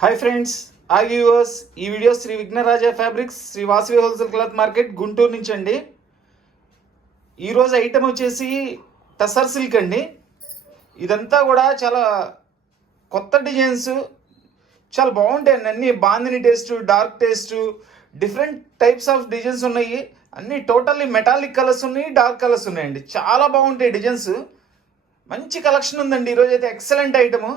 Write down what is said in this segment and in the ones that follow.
Hi friends, hi viewers. ఈ video Shri Vighnaraja fabrics, Shri Vasavi wholesale cloth market, Guntur నుంచి అండి. ఈరోజు ఐటమ్ వచ్చేసి టసర్ సిల్క్ అండి. ఇదంతా కూడా చాలా కొత్త డిజైన్స్, చాలా బాగుంటాయండి. అన్నీ bandhani taste, dark taste, different types of designs ఉన్నాయి. అన్నీ టోటల్లీ మెటాలిక్ కలర్స్ ఉన్నాయి, డార్క్ కలర్స్ ఉన్నాయండి. చాలా బాగుంటాయి డిజైన్స్. మంచి కలెక్షన్ ఉందండి ఈరోజు అయితే. Excellent item.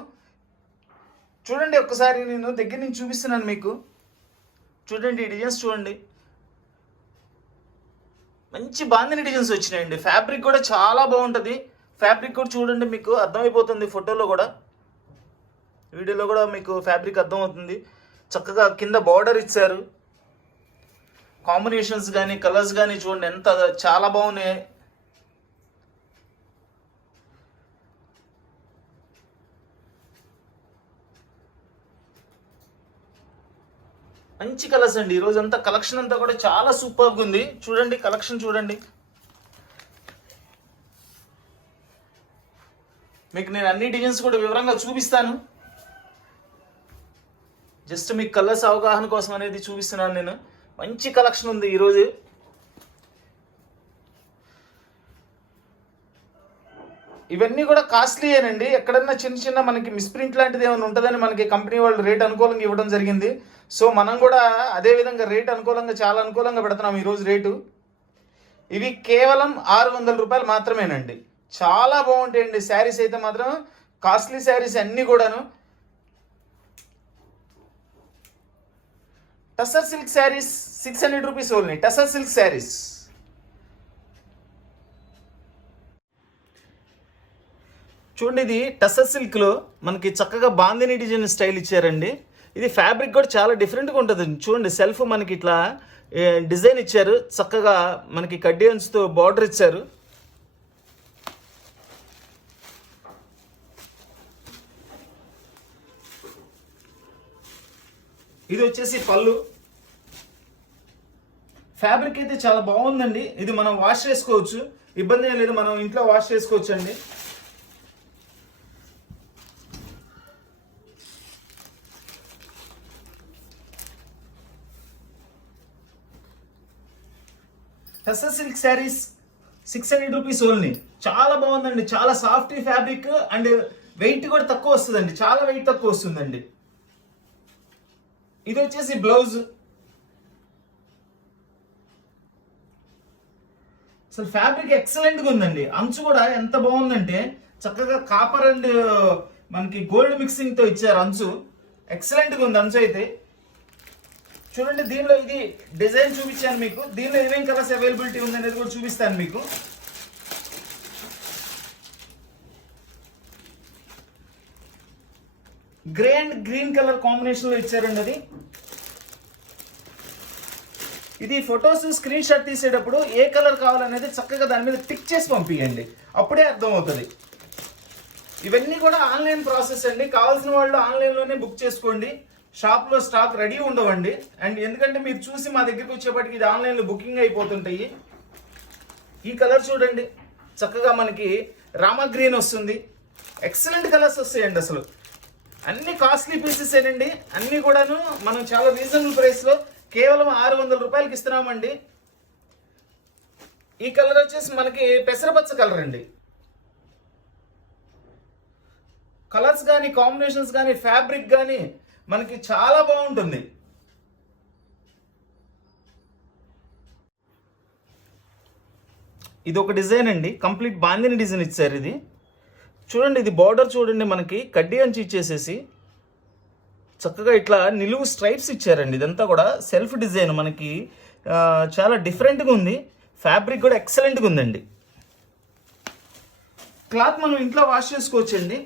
చూడండి, ఒక్కసారి నేను దగ్గర నుంచి చూపిస్తున్నాను మీకు. చూడండి, ఈ డిజైన్స్ చూడండి. మంచి బాందిని డిజైన్స్ వచ్చినాయండి. ఫ్యాబ్రిక్ కూడా చాలా బాగుంటుంది. ఫ్యాబ్రిక్ కూడా చూడండి, మీకు అర్థమైపోతుంది. ఫోటోలో కూడా, వీడియోలో కూడా మీకు ఫ్యాబ్రిక్ అర్థమవుతుంది. చక్కగా కింద బార్డర్ ఇచ్చారు. కాంబినేషన్స్ కానీ కలర్స్ కానీ చూడండి ఎంత చాలా బాగున్నాయి. మంచి కలర్స్ అండి. ఈరోజు అంతా కలెక్షన్ అంతా కూడా చాలా సూపర్గా ఉంది. చూడండి, కలెక్షన్ చూడండి. మీకు నేను అన్ని డిజైన్స్ కూడా వివరంగా చూపిస్తాను. జస్ట్ మీకు కలర్స్ అవగాహన కోసం అనేది చూపిస్తున్నాను నేను. మంచి కలెక్షన్ ఉంది ఈరోజు. ఇవన్నీ కూడా కాస్ట్లీయేనండి. ఎక్కడన్నా చిన్న చిన్న మనకి మిస్ప్రింట్ లాంటిది ఏమైనా ఉంటుందని మనకి కంపెనీ వాళ్ళు రేట్ అనుకూలంగా ఇవ్వడం జరిగింది. సో మనం కూడా అదే విధంగా రేట్ అనుకూలంగా, చాలా అనుకూలంగా పెడుతున్నాం ఈరోజు రేటు. ఇవి కేవలం 600 రూపాయలు మాత్రమేనండి. చాలా బాగుంటాయండి శారీస్ అయితే మాత్రం. కాస్ట్లీ శారీస్ అన్నీ కూడాను. Tussar silk saris 600 rupees only. Tussar silk saris చూడండి. ఇది టసర్ సిల్క్లో మనకి చక్కగా బాందిని డిజైన్ స్టైల్ ఇచ్చారండి. ఇది ఫ్యాబ్రిక్ కూడా చాలా డిఫరెంట్గా ఉంటుంది. చూడండి, సెల్ఫ్ మనకి ఇట్లా డిజైన్ ఇచ్చారు. చక్కగా మనకి కడ్డియన్స్తో బార్డర్ ఇచ్చారు. ఇది వచ్చేసి పళ్ళు. ఫ్యాబ్రిక్ అయితే చాలా బాగుందండి. ఇది మనం వాష్ చేసుకోవచ్చు, ఇబ్బంది ఏం లేదు. మనం ఇంట్లో వాష్ చేసుకోవచ్చు అండి. Tussar silk saris 600 rupees only. చాలా బాగుందండి. చాలా సాఫ్ట్ ఫ్యాబ్రిక్ అండ్ వెయిట్ కూడా తక్కువ వస్తుందండి. చాలా వెయిట్ తక్కువ వస్తుందండి. ఇది వచ్చేసి బ్లౌజ్. అసలు ఫ్యాబ్రిక్ ఎక్సలెంట్గా ఉందండి. అంచు కూడా ఎంత బాగుందంటే చక్కగా కాపర్ అండ్ మనకి గోల్డ్ మిక్సింగ్తో ఇచ్చారు అంచు. ఎక్సలెంట్గా ఉంది అంచు అయితే. చూడండి, దీనిలో ఇది డిజైన్ చూపించాను మీకు. దీనిలో ఏమేం కలర్స్ అవైలబిలిటీ ఉంది అనేది కూడా చూపిస్తాను మీకు. Grey and green colour combination లో ఇచ్చారండి అది. ఇది ఫొటోస్ స్క్రీన్ షాట్ తీసేటప్పుడు ఏ కలర్ కావాలనేది చక్కగా దాని మీద టిక్ చేసి పంపించండి, అప్పుడే అర్థం అవుతుంది. ఇవన్నీ కూడా ఆన్లైన్ ప్రాసెస్ అండి. కావాల్సిన వాళ్ళు ఆన్లైన్లోనే బుక్ చేసుకోండి. షాప్లో స్టాక్ రెడీ ఉండవండి. అండ్ ఎందుకంటే మీరు చూసి మా దగ్గరికి వచ్చేప్పటికి ఇది ఆన్లైన్లో బుకింగ్ అయిపోతుంటాయి. ఈ కలర్ చూడండి, చక్కగా మనకి రామా గ్రీన్ వస్తుంది. ఎక్సలెంట్ కలర్స్ వస్తాయండి. అసలు అన్ని కాస్ట్లీ పీసెస్ ఏనండి. అన్నీ కూడాను మనం చాలా రీజనబుల్ ప్రైస్లో కేవలం 600 రూపాయలకి ఇస్తున్నామండి. ఈ కలర్ వచ్చేసి మనకి పెసరపచ్చ కలర్ అండి. కలర్స్ కానీ కాంబినేషన్స్ కానీ ఫ్యాబ్రిక్ కానీ మనకి చాలా బాగుంటుంది. ఇది ఒక డిజైన్ అండి. కంప్లీట్ బాందిని డిజైన్ ఇచ్చారు. ఇది చూడండి, ఇది బార్డర్ చూడండి, మనకి కడ్డీ అంచు ఇచ్చేసేసి చక్కగా ఇట్లా నిలువు స్ట్రైప్స్ ఇచ్చారండి. ఇదంతా కూడా సెల్ఫ్ డిజైన్ మనకి చాలా డిఫరెంట్గా ఉంది. ఫ్యాబ్రిక్ కూడా ఎక్సలెంట్గా ఉందండి. క్లాత్ మనం ఇంట్లో వాష్ చేసుకోవచ్చండి.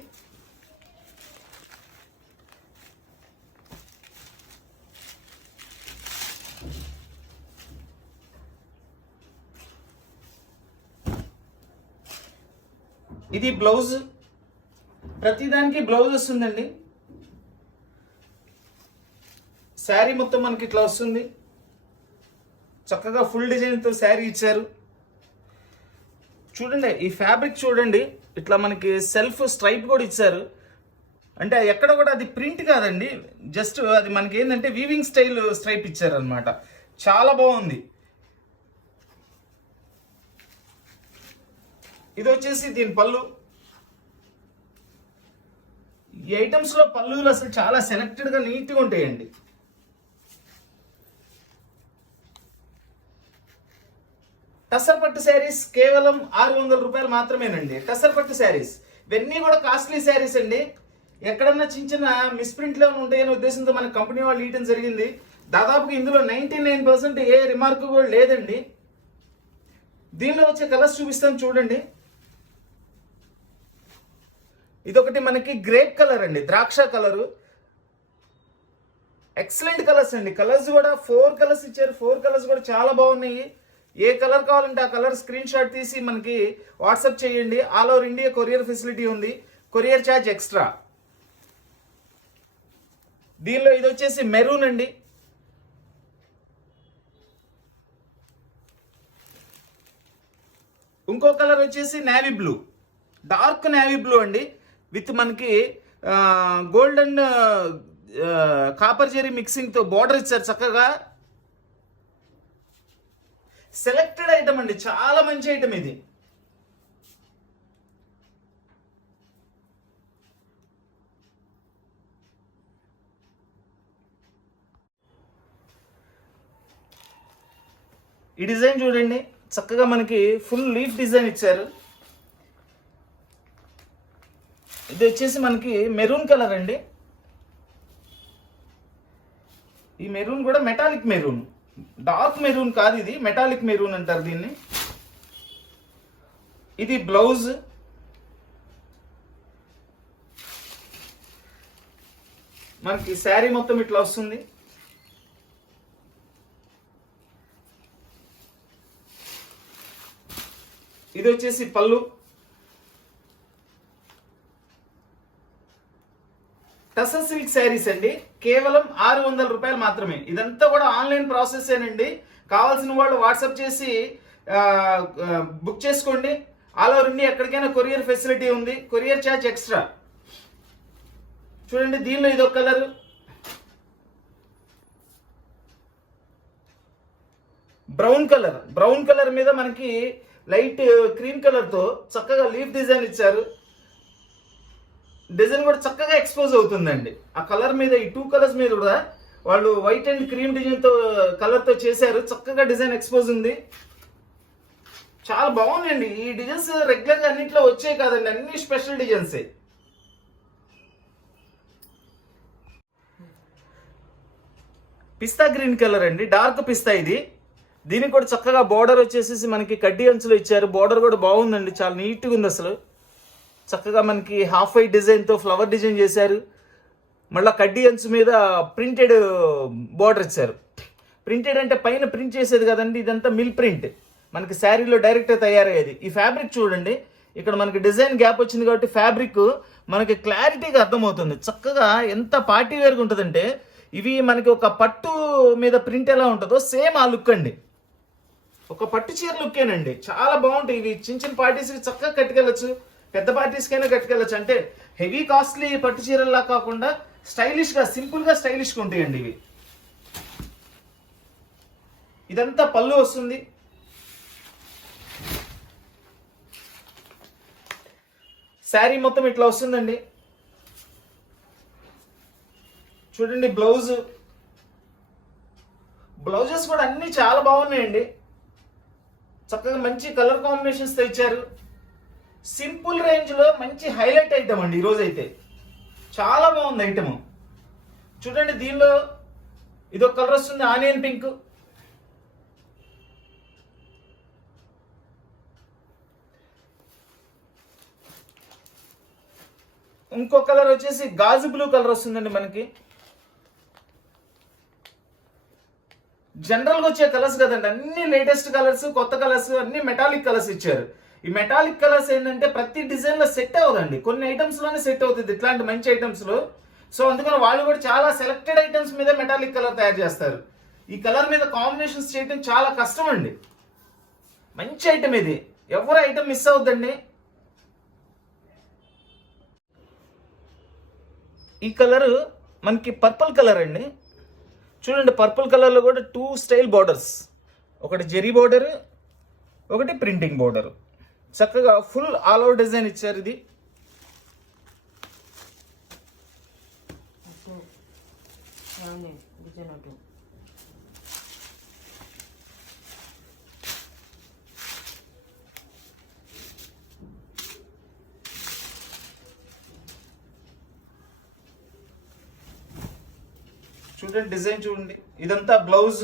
ఇది బ్లౌజ్. ప్రతిదానికి బ్లౌజ్ వస్తుందండి. శారీ మొత్తం మనకి ఇట్లా వస్తుంది. చక్కగా ఫుల్ డిజైన్తో శారీ ఇచ్చారు. చూడండి, ఈ ఫ్యాబ్రిక్ చూడండి, ఇట్లా మనకి సెల్ఫ్ స్ట్రైప్ కూడా ఇచ్చారు. అంటే ఎక్కడ కూడా అది ప్రింట్ కాదండి, జస్ట్ అది మనకి ఏంటంటే వీవింగ్ స్టైల్ స్ట్రైప్ ఇచ్చారనమాట. చాలా బాగుంది. ఇది వచ్చేసి దీని పళ్ళు. ఈ ఐటమ్స్లో పళ్ళులు అసలు చాలా సెలెక్టెడ్గా నీట్గా ఉంటాయండి. టసర్ పట్టు శారీస్ కేవలం 600 రూపాయలు మాత్రమేనండి. టసర్ పట్టు శారీస్ ఇవన్నీ కూడా కాస్ట్లీ శారీస్ అండి. ఎక్కడన్నా చిన్న చిన్న మిస్ప్రింట్లు ఉంటాయనే ఉద్దేశంతో మన కంపెనీ వాళ్ళు ఇవ్వడం జరిగింది. దాదాపుగా ఇందులో 99% ఏ రిమార్క్ కూడా లేదండి. దీనిలో వచ్చే కలర్స్ చూపిస్తాను చూడండి. ఇదొకటి మనకి గ్రేప్ కలర్ అండి, ద్రాక్ష కలరు. ఎక్సలెంట్ కలర్స్ అండి. కలర్స్ కూడా 4 కలర్స్ ఇచ్చారు. 4 కలర్స్ కూడా చాలా బాగున్నాయి. ఏ కలర్ కావాలంటే ఆ కలర్ స్క్రీన్ షాట్ తీసి మనకి వాట్సాప్ చేయండి. All over India courier facility ఉంది. Courier charge extra. దీనిలో ఇది వచ్చేసి మెరూన్ అండి. ఇంకో కలర్ వచ్చేసి navy blue, dark navy blue అండి, విత్ మనకి గోల్డ్ అండ్ కాపర్ జెరీ మిక్సింగ్తో బార్డర్ ఇచ్చారు చక్కగా. సెలెక్టెడ్ ఐటమ్ అండి, చాలా మంచి ఐటమ్ ఇది. ఈ డిజైన్ చూడండి, చక్కగా మనకి ఫుల్ లీఫ్ డిజైన్ ఇచ్చారు. ఇది వచ్చేసి మనకి మెరూన్ కలర్ అండి. ఈ మెరూన్ కూడా మెటాలిక్ మెరూన్, డార్క్ మెరూన్ కాదు, ఇది మెటాలిక్ మెరూన్ అంటారు దీన్ని. ఇది బ్లౌజ్. మనకి శారీ మొత్తం ఇట్లా వస్తుంది. ఇది వచ్చేసి పళ్ళు. టసర్ సిల్క్ శారీస్ అండి, కేవలం 600 రూపాయలు మాత్రమే. ఇదంతా కూడా ఆన్లైన్ ప్రాసెస్ ఏనండి. కావాల్సిన వాళ్ళు వాట్సాప్ చేసి బుక్ చేసుకోండి. ఆల్ ఓవర్ ఇండియా ఎక్కడికైనా కొరియర్ ఫెసిలిటీ ఉంది. Courier charge extra. చూడండి, దీనిలో ఇది ఒక colour. Brown colour. Brown colour మీద మనకి లైట్ క్రీమ్ కలర్ తో చక్కగా లీఫ్ డిజైన్ ఇచ్చారు. డిజైన్ కూడా చక్కగా ఎక్స్పోజ్ అవుతుందండి. ఆ కలర్ మీద, ఈ 2 కలర్స్ మీద కూడా వాళ్ళు వైట్ అండ్ క్రీమ్ డిజైన్ తో కలర్ తో చేశారు. చక్కగా డిజైన్ ఎక్స్పోజ్ ఉంది. చాలా బాగుందండి. ఈ డిజైన్స్ రెగ్యులర్ గా అన్నింటిలో వచ్చాయి కాదండి, అన్ని స్పెషల్ డిజైన్స్. పిస్తా గ్రీన్ కలర్ అండి, డార్క్ పిస్తా ఇది. దీనికి కూడా చక్కగా బార్డర్ వచ్చేసి మనకి కడ్డీ అంచులో ఇచ్చారు. బార్డర్ కూడా బాగుందండి, చాలా నీట్గా ఉంది అసలు. చక్కగా మనకి హాఫ్ వైట్ డిజైన్తో ఫ్లవర్ డిజైన్ చేశారు. మళ్ళీ కడ్డీ అంచు మీద ప్రింటెడ్ బార్డర్ ఇచ్చారు. ప్రింటెడ్ అంటే పైన ప్రింట్ చేసేది కదండి, ఇదంతా మిల్ ప్రింట్, మనకి శారీలో డైరెక్ట్గా తయారయ్యేది. ఈ ఫ్యాబ్రిక్ చూడండి, ఇక్కడ మనకి డిజైన్ గ్యాప్ వచ్చింది కాబట్టి ఫ్యాబ్రిక్ మనకి క్లారిటీగా అర్థమవుతుంది. చక్కగా ఎంత పార్టీ వేర్గా ఉంటుందంటే, ఇవి మనకి ఒక పట్టు మీద ప్రింట్ ఎలా ఉంటుందో సేమ్ ఆ లుక్ అండి. ఒక పట్టు చీర లుక్కేనండి, చాలా బాగుంటాయి. ఇవి చిన్న చిన్న పార్టీస్కి చక్కగా కట్టుకెళ్ళచ్చు, పెద్ద పార్టీస్కైనా కట్టుకెళ్ళచ్చు. అంటే హెవీ కాస్ట్లీ పట్టు చీరల్లా కాకుండా స్టైలిష్గా, సింపుల్గా స్టైలిష్గా ఉంటాయండి ఇవి. ఇదంతా పళ్ళు వస్తుంది. శారీ మొత్తం ఇట్లా వస్తుందండి. చూడండి బ్లౌజ్. బ్లౌజెస్ కూడా అన్ని చాలా బాగున్నాయండి. చక్కగా మంచి కలర్ కాంబినేషన్స్ తో ఇచ్చారు. సింపుల్ రేంజ్ లో మంచి హైలైట్ ఐటమ్ అండి ఈరోజు అయితే. చాలా బాగుంది ఐటమ్. చూడండి, దీనిలో ఇదొక కలర్ వస్తుంది, ఆనియన్ పింక్. ఇంకో కలర్ వచ్చేసి గాజు బ్లూ కలర్ వస్తుందండి మనకి. జనరల్గా వచ్చే కలర్స్ కదండి, అన్ని లేటెస్ట్ కలర్స్, కొత్త కలర్స్, అన్ని మెటాలిక్ కలర్స్ ఇచ్చారు. ఈ మెటాలిక్ కలర్స్ ఏంటంటే ప్రతి డిజైన్ లో సెట్ అవ్వదండి, కొన్ని ఐటమ్స్ లోనే సెట్ అవుతుంది ఇట్లాంటి మంచి ఐటమ్స్ లో. సో అందుకని వాళ్ళు కూడా చాలా సెలెక్టెడ్ ఐటమ్స్ మీద మెటాలిక్ కలర్ తయారు చేస్తారు. ఈ కలర్ మీద కాంబినేషన్స్ చేయడం చాలా కష్టం అండి. మంచి ఐటమ్ ఇది, ఎవరు ఐటమ్ మిస్ అవుద్దండి. ఈ కలర్ మనకి పర్పుల్ కలర్ అండి. చూడండి, పర్పుల్ కలర్లో కూడా 2 స్టైల్ బార్డర్స్, ఒకటి జెరీ బార్డర్, ఒకటి ప్రింటింగ్ బార్డర్. చక్కగా ఫుల్ ఆల్ ఓవర్ డిజైన్ ఇచ్చారు. ఇది చూడండి, డిజైన్ చూడండి. ఇదంతా బ్లౌజ్.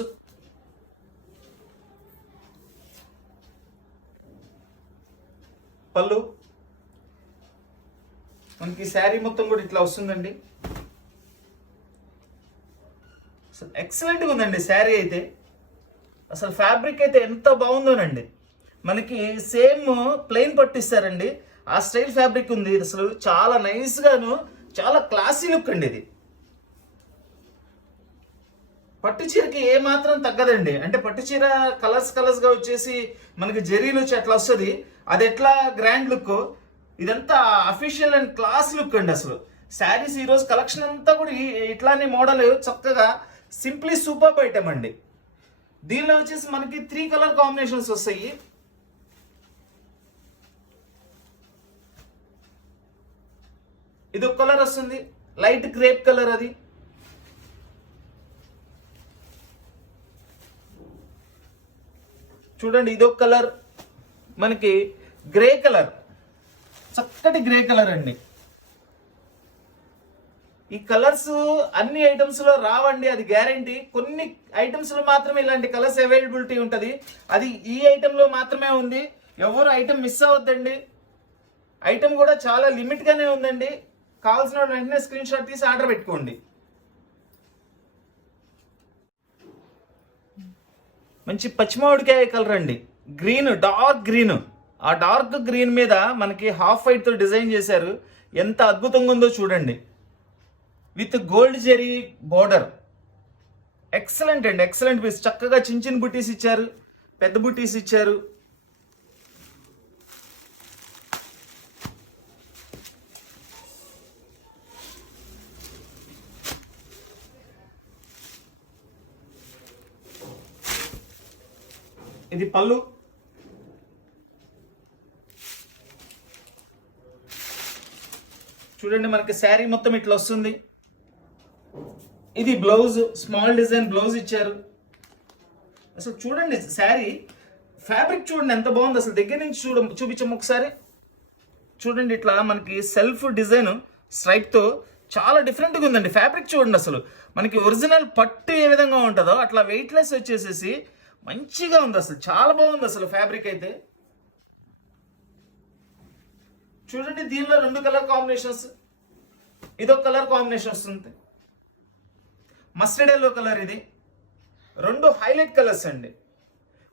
పళ్ళు మనకి శారీ మొత్తం కూడా ఇట్లా వస్తుందండి. ఎక్సలెంట్గా ఉందండి శారీ అయితే. అసలు ఫ్యాబ్రిక్ అయితే ఎంత బాగుందోనండి. మనకి సేమ్ ప్లెయిన్ పట్టిస్తారండి, ఆ స్టైల్ ఫ్యాబ్రిక్ ఉంది. అసలు చాలా నైస్గాను, చాలా క్లాసీ లుక్ అండి ఇది. పట్టు చీరకి ఏ మాత్రం తగ్గదండి. అంటే పట్టు చీర కలర్స్ గా వచ్చేసి మనకి జరీలు వచ్చి అట్లా వస్తుంది, అది ఎట్లా గ్రాండ్ లుక్. ఇదంతా అఫీషియల్ అండ్ క్లాస్ లుక్ అండి. అసలు శారీస్ ఈరోజు కలెక్షన్ అంతా కూడా ఇట్లానే మోడల్ చక్కగా సింప్లీ సూపర్ ఐటమ్ అండి. దీనిలో వచ్చేసి మనకి 3 కలర్ కాంబినేషన్స్ వస్తాయి. ఇది ఒక కలర్ వస్తుంది, లైట్ గ్రేప్ కలర్. అది చూడండి, ఇదొక కలర్, మనకి గ్రే కలర్, చక్కటి గ్రే కలర్ అండి. ఈ కలర్స్ అన్ని ఐటమ్స్ లో రావండి, అది గ్యారంటీ. కొన్ని ఐటమ్స్ లో మాత్రమే ఇలాంటి కలర్స్ అవైలబిలిటీ ఉంటుంది, అది ఈ ఐటమ్ లో మాత్రమే ఉంది. ఎవరు ఐటమ్ మిస్ అవ్వద్దండి. ఐటమ్ కూడా చాలా లిమిట్ గానే ఉందండి. కావాల్సిన వెంటనే స్క్రీన్ షాట్ తీసి ఆర్డర్ పెట్టుకోండి. మంచి పచ్చిమామిడికాయ కలర్ అండి, గ్రీన్, డార్క్ గ్రీన్. ఆ డార్క్ గ్రీన్ మీద మనకి హాఫ్ వైట్ తో డిజైన్ చేశారు. ఎంత అద్భుతంగా ఉందో చూడండి, with gold zari border. Excellent అండి, ఎక్సలెంట్ పీస్. చక్కగా చిన్న చిన్న బుట్టీస్ ఇచ్చారు, పెద్ద బుట్టీస్ ఇచ్చారు. ఇది పళ్ళు. చూడండి, మనకి శారీ మొత్తం ఇట్లా వస్తుంది. ఇది బ్లౌజ్, స్మాల్ డిజైన్ బ్లౌజ్ ఇచ్చారు. అసలు చూడండి శారీ ఫ్యాబ్రిక్ చూడండి ఎంత బాగుంది. అసలు దగ్గర నుంచి చూపించాము ఒకసారి. చూడండి, ఇట్లా మనకి సెల్ఫ్ డిజైన్ స్ట్రైప్తో చాలా డిఫరెంట్గా ఉందండి. ఫ్యాబ్రిక్ చూడండి, అసలు మనకి ఒరిజినల్ పట్టు ఏ విధంగా ఉంటుందో అట్లా వెయిట్లెస్ వచ్చేసేసి మంచిగా ఉంది. అసలు చాలా బాగుంది అసలు ఫ్యాబ్రిక్ అయితే. చూడండి, దీనిలో 2 కలర్ కాంబినేషన్స్. ఇదొక కలర్ కాంబినేషన్ వస్తుంది, మస్టర్డ్ ఎల్లో కలర్. ఇది 2 హైలైట్ కలర్స్ అండి.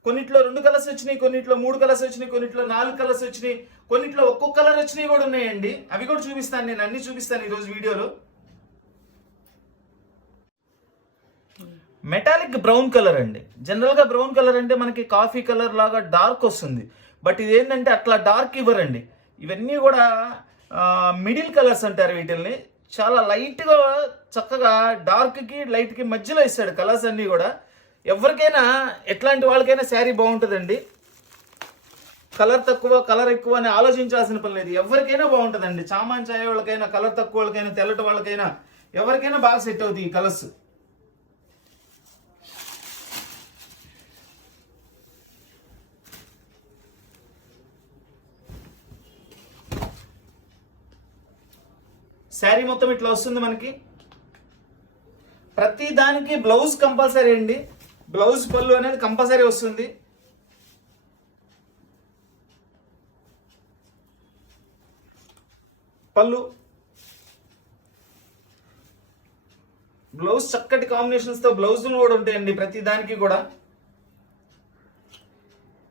కొన్నిట్లో 2 కలర్స్ వచ్చినాయి, కొన్నిట్లో 3 కలర్స్ వచ్చినాయి, కొన్నిట్లో 4 కలర్స్ వచ్చినాయి, కొన్నిట్లో ఒక్కొక్క కలర్ వచ్చినాయి కూడా ఉన్నాయండి. అవి కూడా చూపిస్తాను, నేను అన్ని చూపిస్తాను ఈరోజు వీడియోలో. మెటాలిక్ బ్రౌన్ కలర్ అండి. జనరల్గా బ్రౌన్ కలర్ అంటే మనకి కాఫీ కలర్ లాగా డార్క్ వస్తుంది, బట్ ఇది ఏంటంటే అట్లా డార్క్ ఇవ్వరండి. ఇవన్నీ కూడా మిడిల్ కలర్స్ అంటారు వీటిల్ని. చాలా లైట్గా చక్కగా డార్క్కి లైట్కి మధ్యలో ఇస్తాడు కలర్స్ అన్నీ కూడా. ఎవరికైనా ఎట్లాంటి వాళ్ళకైనా శారీ బాగుంటుందండి. కలర్ తక్కువ కలర్ ఎక్కువ అని ఆలోచించాల్సిన పని లేదు, ఎవరికైనా బాగుంటుందండి. చామాన్ చాయ్ వాళ్ళకైనా, కలర్ తక్కువ వాళ్ళకైనా, తెల్లటి వాళ్ళకైనా, ఎవరికైనా బాగా సెట్ అవుతాయి ఈ కలర్స్. శారీ మొత్తం ఇట్లా వస్తుంది మనకి. ప్రతి దానికి బ్లౌజ్ కంపల్సరీ అండి. బ్లౌజ్ పళ్ళు అనేది కంపల్సరీ వస్తుంది. పళ్ళు, బ్లౌజ్ చక్కటి కాంబినేషన్స్ తో బ్లౌజులు కూడా ఉంటాయండి ప్రతి దానికి కూడా.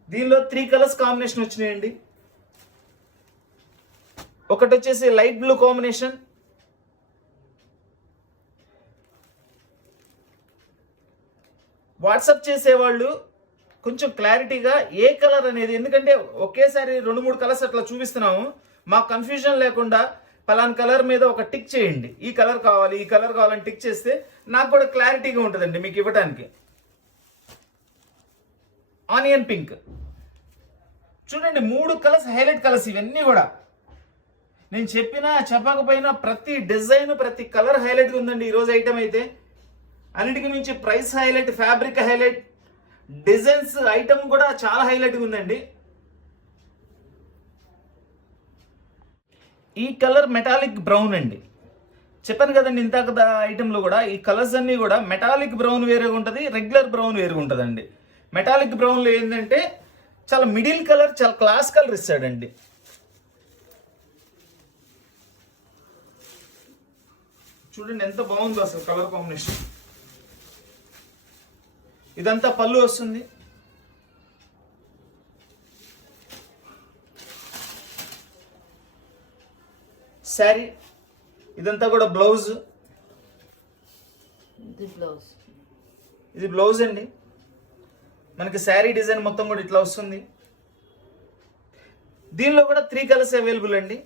దీనిలో 3 కలర్స్ కాంబినేషన్ వచ్చినాయండి. ఒకటి వచ్చేసి లైట్ బ్లూ కాంబినేషన్, వాట్సాప్ చేసేవాళ్ళు కొంచెం క్లారిటీగా ఏ కలర్ అనేది, ఎందుకంటే ఒకేసారి 2-3 కలర్స్ అట్లా చూపిస్తున్నాము, మాకు కన్ఫ్యూజన్ లేకుండా పలానా కలర్ మీద ఒక టిక్ చేయండి, ఈ కలర్ కావాలి ఈ కలర్ కావాలని టిక్ చేస్తే నాకు కూడా క్లారిటీగా ఉంటుందండి మీకు ఇవ్వడానికి. ఆనియన్ పింక్ చూడండి, 3 కలర్స్ హైలైట్ కలర్స్ ఇవన్నీ కూడా. నేను చెప్పకపోయినా ప్రతి డిజైన్ ప్రతి కలర్ హైలైట్గా ఉందండి ఈరోజు ఐటమ్ అయితే. అన్నిటికీ మించి price highlight, fabric highlight, designs item కూడా చాలా హైలైట్గా ఉందండి. ఈ కలర్ మెటాలిక్ బ్రౌన్ అండి. చెప్పాను కదండి ఇందాక ఐటెంలో కూడా ఈ కలర్స్ అన్నీ కూడా మెటాలిక్ బ్రౌన్ వేరేగా ఉంటుంది, రెగ్యులర్ బ్రౌన్ వేరుగా ఉంటుందండి. మెటాలిక్ బ్రౌన్లో ఏంటంటే చాలా మిడిల్ కలర్, చాలా క్లాస్ కలర్ ఇస్తాడండి. చూడండి ఎంత బాగుందో అసలు కలర్ కాంబినేషన్. ఇదంతా పళ్ళు వస్తుంది. శారీ ఇదంతా కూడా బ్లౌజ్. ఇది బ్లౌజ్ అండి. మనకి శారీ డిజైన్ మొత్తం కూడా ఇట్లా వస్తుంది. దీనిలో కూడా 3 కలర్స్ అవైలబుల్ అండి.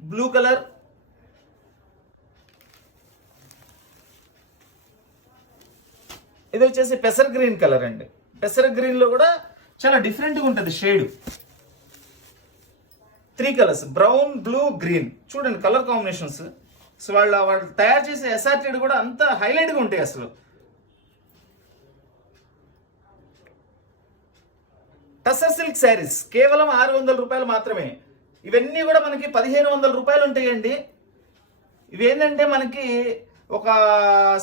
బ్లూ కలర్, ఇది వచ్చేసి పెసర్ గ్రీన్ కలర్ అండి. పెసర్ గ్రీన్ లో కూడా చాలా డిఫరెంట్గా ఉంటుంది shade. 3 colours brown, blue, green. చూడండి కలర్ కాంబినేషన్స్. సో వాళ్ళు తయారు చేసే ఎస్ఆర్టెడ్ కూడా అంత హైలైట్గా ఉంటాయి అసలు. టసర్ సిల్క్ శారీస్ కేవలం 600 రూపాయలు మాత్రమే. ఇవన్నీ కూడా మనకి 1500 రూపాయలు ఉంటాయండి. ఇవేంటంటే మనకి ఒక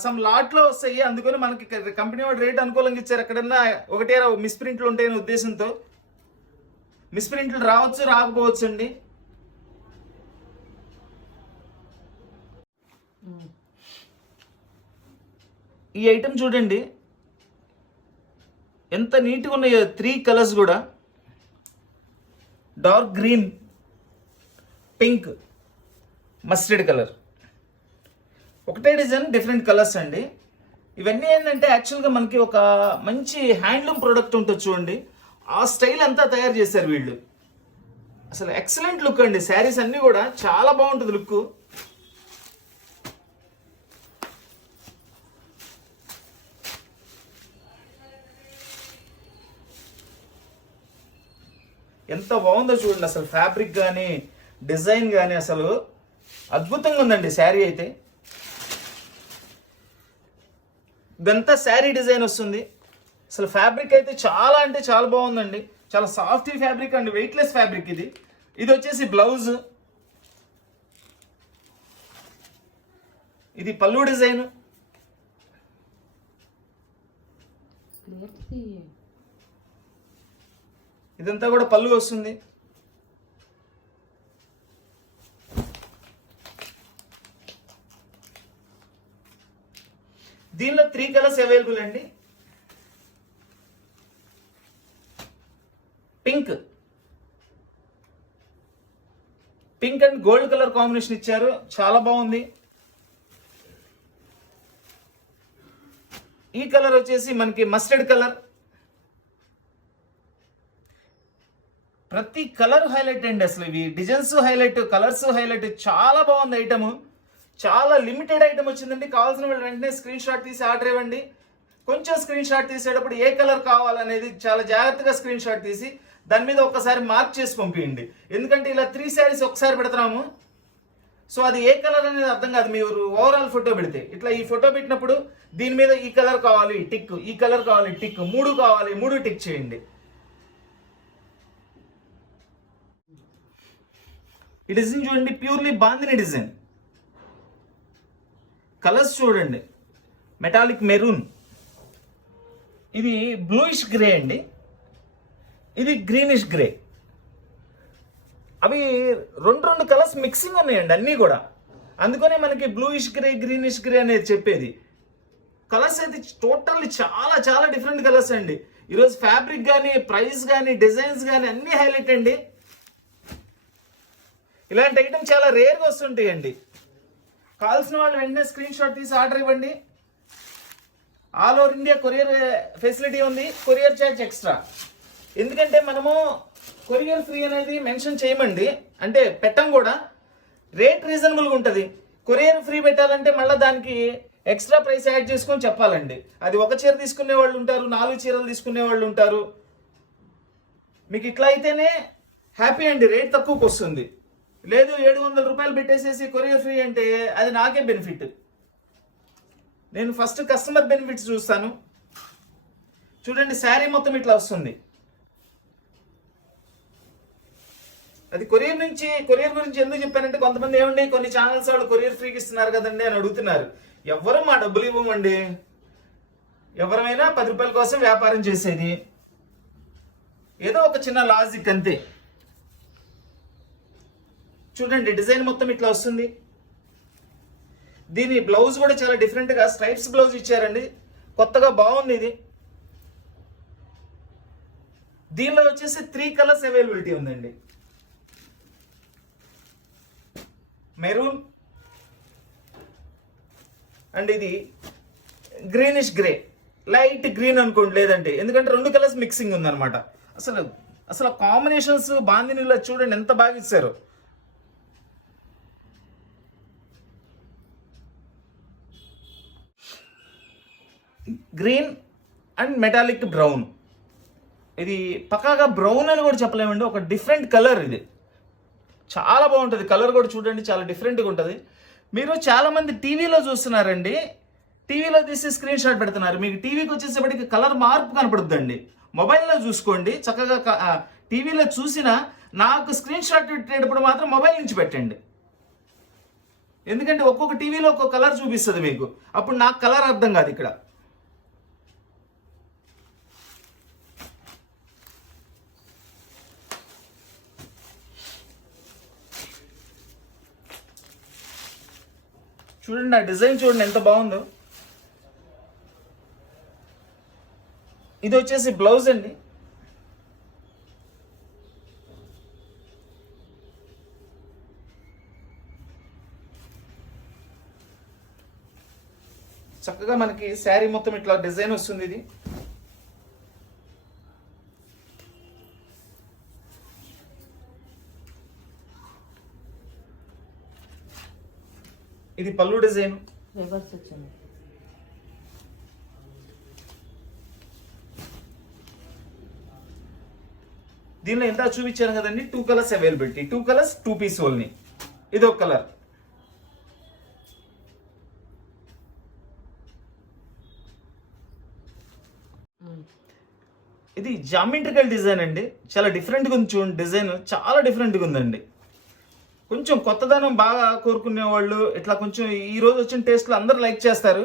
సమ్ లాట్లో వస్తాయి, అందుకని మనకి కంపెనీ వాడు రేట్ అనుకూలంగా ఇచ్చారు. ఎక్కడన్నా ఒకటే మిస్ప్రింట్లు ఉంటాయనే ఉద్దేశంతో. మిస్ప్రింట్లు రావచ్చు, రాకపోవచ్చు అండి. ఈ ఐటమ్ చూడండి ఎంత నీట్గా ఉన్నాయో. 3 కలర్స్ కూడా dark green, pink, mustard colour. ఒకటే డిజైన్ డిఫరెంట్ కలర్స్ అండి. ఇవన్నీ ఏంటంటే యాక్చువల్గా మనకి ఒక మంచి హ్యాండ్లూమ్ ప్రోడక్ట్ ఉంటుంది చూడండి, ఆ స్టైల్ అంతా తయారు చేశారు వీళ్ళు. అసలు ఎక్సలెంట్ లుక్ అండి. శారీస్ అన్నీ కూడా చాలా బాగుంటుంది లుక్. ఎంత బాగుందో చూడండి అసలు. ఫ్యాబ్రిక్ కానీ డిజైన్ కానీ అసలు అద్భుతంగా ఉందండి శారీ అయితే. ఇదంతా శారీ డిజైన్ వస్తుంది. అసలు ఫ్యాబ్రిక్ అయితే చాలా అంటే చాలా బాగుందండి. చాలా సాఫ్ట్ ఫ్యాబ్రిక్ అండి, వెయిట్లెస్ ఫ్యాబ్రిక్ ఇది. ఇది వచ్చేసి బ్లౌజ్, ఇది పళ్ళు డిజైన్. ఇదంతా కూడా పళ్ళు వస్తుంది. దీనిలో 3 కలర్స్ అవైలబుల్ అండి. Pink and gold colour combination ఇచ్చారు, చాలా బాగుంది. ఈ కలర్ వచ్చేసి మనకి మస్టర్డ్ కలర్. ప్రతి కలర్ హైలైట్ అండి. అసలు ఇవి డిజైన్స్ హైలైట్, కలర్స్ హైలైట్. చాలా బాగుంది ఐటమ్. చాలా లిమిటెడ్ ఐటమ్ వచ్చిందండి. కావాల్సిన వాళ్ళు వెంటనే స్క్రీన్ షాట్ తీసి ఆర్డర్ ఇవ్వండి. కొంచెం స్క్రీన్ షాట్ తీసేటప్పుడు ఏ కలర్ కావాలనేది చాలా జాగ్రత్తగా స్క్రీన్ షాట్ తీసి దాని మీద ఒకసారి మార్క్ చేసి పంపించండి. ఎందుకంటే ఇలా 3 శారీస్ ఒకసారి పెడుతున్నాము, సో అది ఏ కలర్ అనేది అర్థం కాదు. మీరు ఓవరాల్ ఫోటో పెడితే ఇట్లా ఈ ఫోటో పెట్టినప్పుడు దీని మీద ఈ కలర్ కావాలి టిక్, ఈ కలర్ కావాలి టిక్, 3 కావాలి 3 టిక్ చేయండి. ఈ డిజైన్ చూడండి, ప్యూర్లీ బాందిని డిజైన్. కలర్స్ చూడండి, మెటాలిక్ మెరూన్, ఇది బ్లూయిష్ గ్రే అండి, ఇది గ్రీనిష్ గ్రే. అవి రెండు కలర్స్ మిక్సింగ్ ఉన్నాయండి అన్నీ కూడా. అందుకనే మనకి బ్లూయిష్ గ్రే, గ్రీనిష్ గ్రే అనేది చెప్పేది. కలర్స్ అయితే టోటల్లీ చాలా చాలా డిఫరెంట్ కలర్స్ అండి. ఈరోజు ఫ్యాబ్రిక్ కానీ, ప్రైస్ కానీ, డిజైన్స్ కానీ అన్నీ హైలైట్ అండి. ఇలాంటి ఐటమ్ చాలా రేర్గా వస్తుంటాయండి. కావాల్సిన వాళ్ళు వెంటనే స్క్రీన్ షాట్ తీసి ఆర్డర్ ఇవ్వండి. All over India courier facility ఉంది, కొరియర్ ఛార్జ్ ఎక్స్ట్రా. ఎందుకంటే మనము కొరియర్ ఫ్రీ అనేది మెన్షన్ చేయమండి, అంటే పెట్టం కూడా. రేట్ రీజనబుల్గా ఉంటుంది. కొరియర్ ఫ్రీ పెట్టాలంటే మళ్ళీ దానికి ఎక్స్ట్రా ప్రైస్ యాడ్ చేసుకొని చెప్పాలండి. అది ఒక చీర తీసుకునే వాళ్ళు ఉంటారు, 4 చీరలు తీసుకునే వాళ్ళు ఉంటారు. మీకు ఇట్లా అయితేనే హ్యాపీ అండి, రేట్ తక్కువకి వస్తుంది. లేదు 700 రూపాయలు పెట్టేసేసి కొరియర్ ఫ్రీ అంటే అది నాకే బెనిఫిట్. నేను ఫస్ట్ కస్టమర్ బెనిఫిట్స్ చూస్తాను. చూడండి, శారీ మొత్తం ఇట్లా వస్తుంది. అది కొరియర్ గురించి ఎందుకు చెప్పానంటే, కొంతమంది ఏమండి కొన్ని ఛానల్స్ వాళ్ళు కొరియర్ ఫ్రీకి ఇస్తున్నారు కదండి అని అడుగుతున్నారు. ఎవ్వరూ మా డబ్బులు ఇవ్వమండి. ఎవరైనా 10 రూపాయల కోసం వ్యాపారం చేసేది, ఏదో ఒక చిన్న లాజిక్ అంతే. చూడండి, డిజైన్ మొత్తం ఇట్లా వస్తుంది. దీని బ్లౌజ్ కూడా చాలా డిఫరెంట్గా స్ట్రైప్స్ బ్లౌజ్ ఇచ్చారండి, కొత్తగా బాగుంది ఇది. దీనిలో వచ్చేసి 3 కలర్స్ అవైలబిలిటీ ఉందండి. మెరూన్ అండ్ ఇది గ్రీనిష్ గ్రే, లైట్ గ్రీన్ అనుకోండి, లేదంటే ఎందుకంటే 2 కలర్స్ మిక్సింగ్ ఉందన్నమాట. అసలు కాంబినేషన్స్ బాందినీలో చూడండి ఎంత బాగా ఇచ్చారు. గ్రీన్ అండ్ మెటాలిక్ బ్రౌన్, ఇది పక్కాగా బ్రౌన్ అని కూడా చెప్పలేమండి, ఒక డిఫరెంట్ కలర్. ఇది చాలా బాగుంటుంది. కలర్ కూడా చూడండి చాలా డిఫరెంట్గా ఉంటుంది. మీరు చాలామంది టీవీలో చూస్తున్నారండి, టీవీలో తీసి స్క్రీన్ షాట్ పెడుతున్నారు. మీకు టీవీకి వచ్చేసేపటికి కలర్ మార్పు కనపడుతుందండి. మొబైల్లో చూసుకోండి చక్కగా. టీవీలో చూసినా నాకు స్క్రీన్ షాట్ పెట్టేటప్పుడు మాత్రం మొబైల్ నుంచి పెట్టండి. ఎందుకంటే ఒక్కొక్క టీవీలో ఒక్కొక్క కలర్ చూపిస్తుంది మీకు, అప్పుడు నాకు కలర్ అర్థం కాదు ఇక్కడ. చూడండి, ఆ డిజైన్ చూడండి ఎంత బాగుందో. ఇది వచ్చేసి బ్లౌజ్ అండి. చక్కగా మనకి శారీ మొత్తం ఇట్లా డిజైన్ వస్తుంది. ఇది పళ్ళు డిజైన్. దీనిలో ఎంత చూపించాను కదండి, 2 colours availability. 2 colours 2 piece only. ఇది ఒక కలర్. ఇది జామెట్రికల్ డిజైన్ అండి, చాలా డిఫరెంట్గా ఉంది. చూడండి, డిజైన్ చాలా డిఫరెంట్గా ఉందండి. కొంచెం కొత్తదనం బాగా కోరుకునే వాళ్ళు ఇట్లా కొంచెం ఈ రోజు వచ్చిన టేస్ట్లు అందరూ లైక్ చేస్తారు.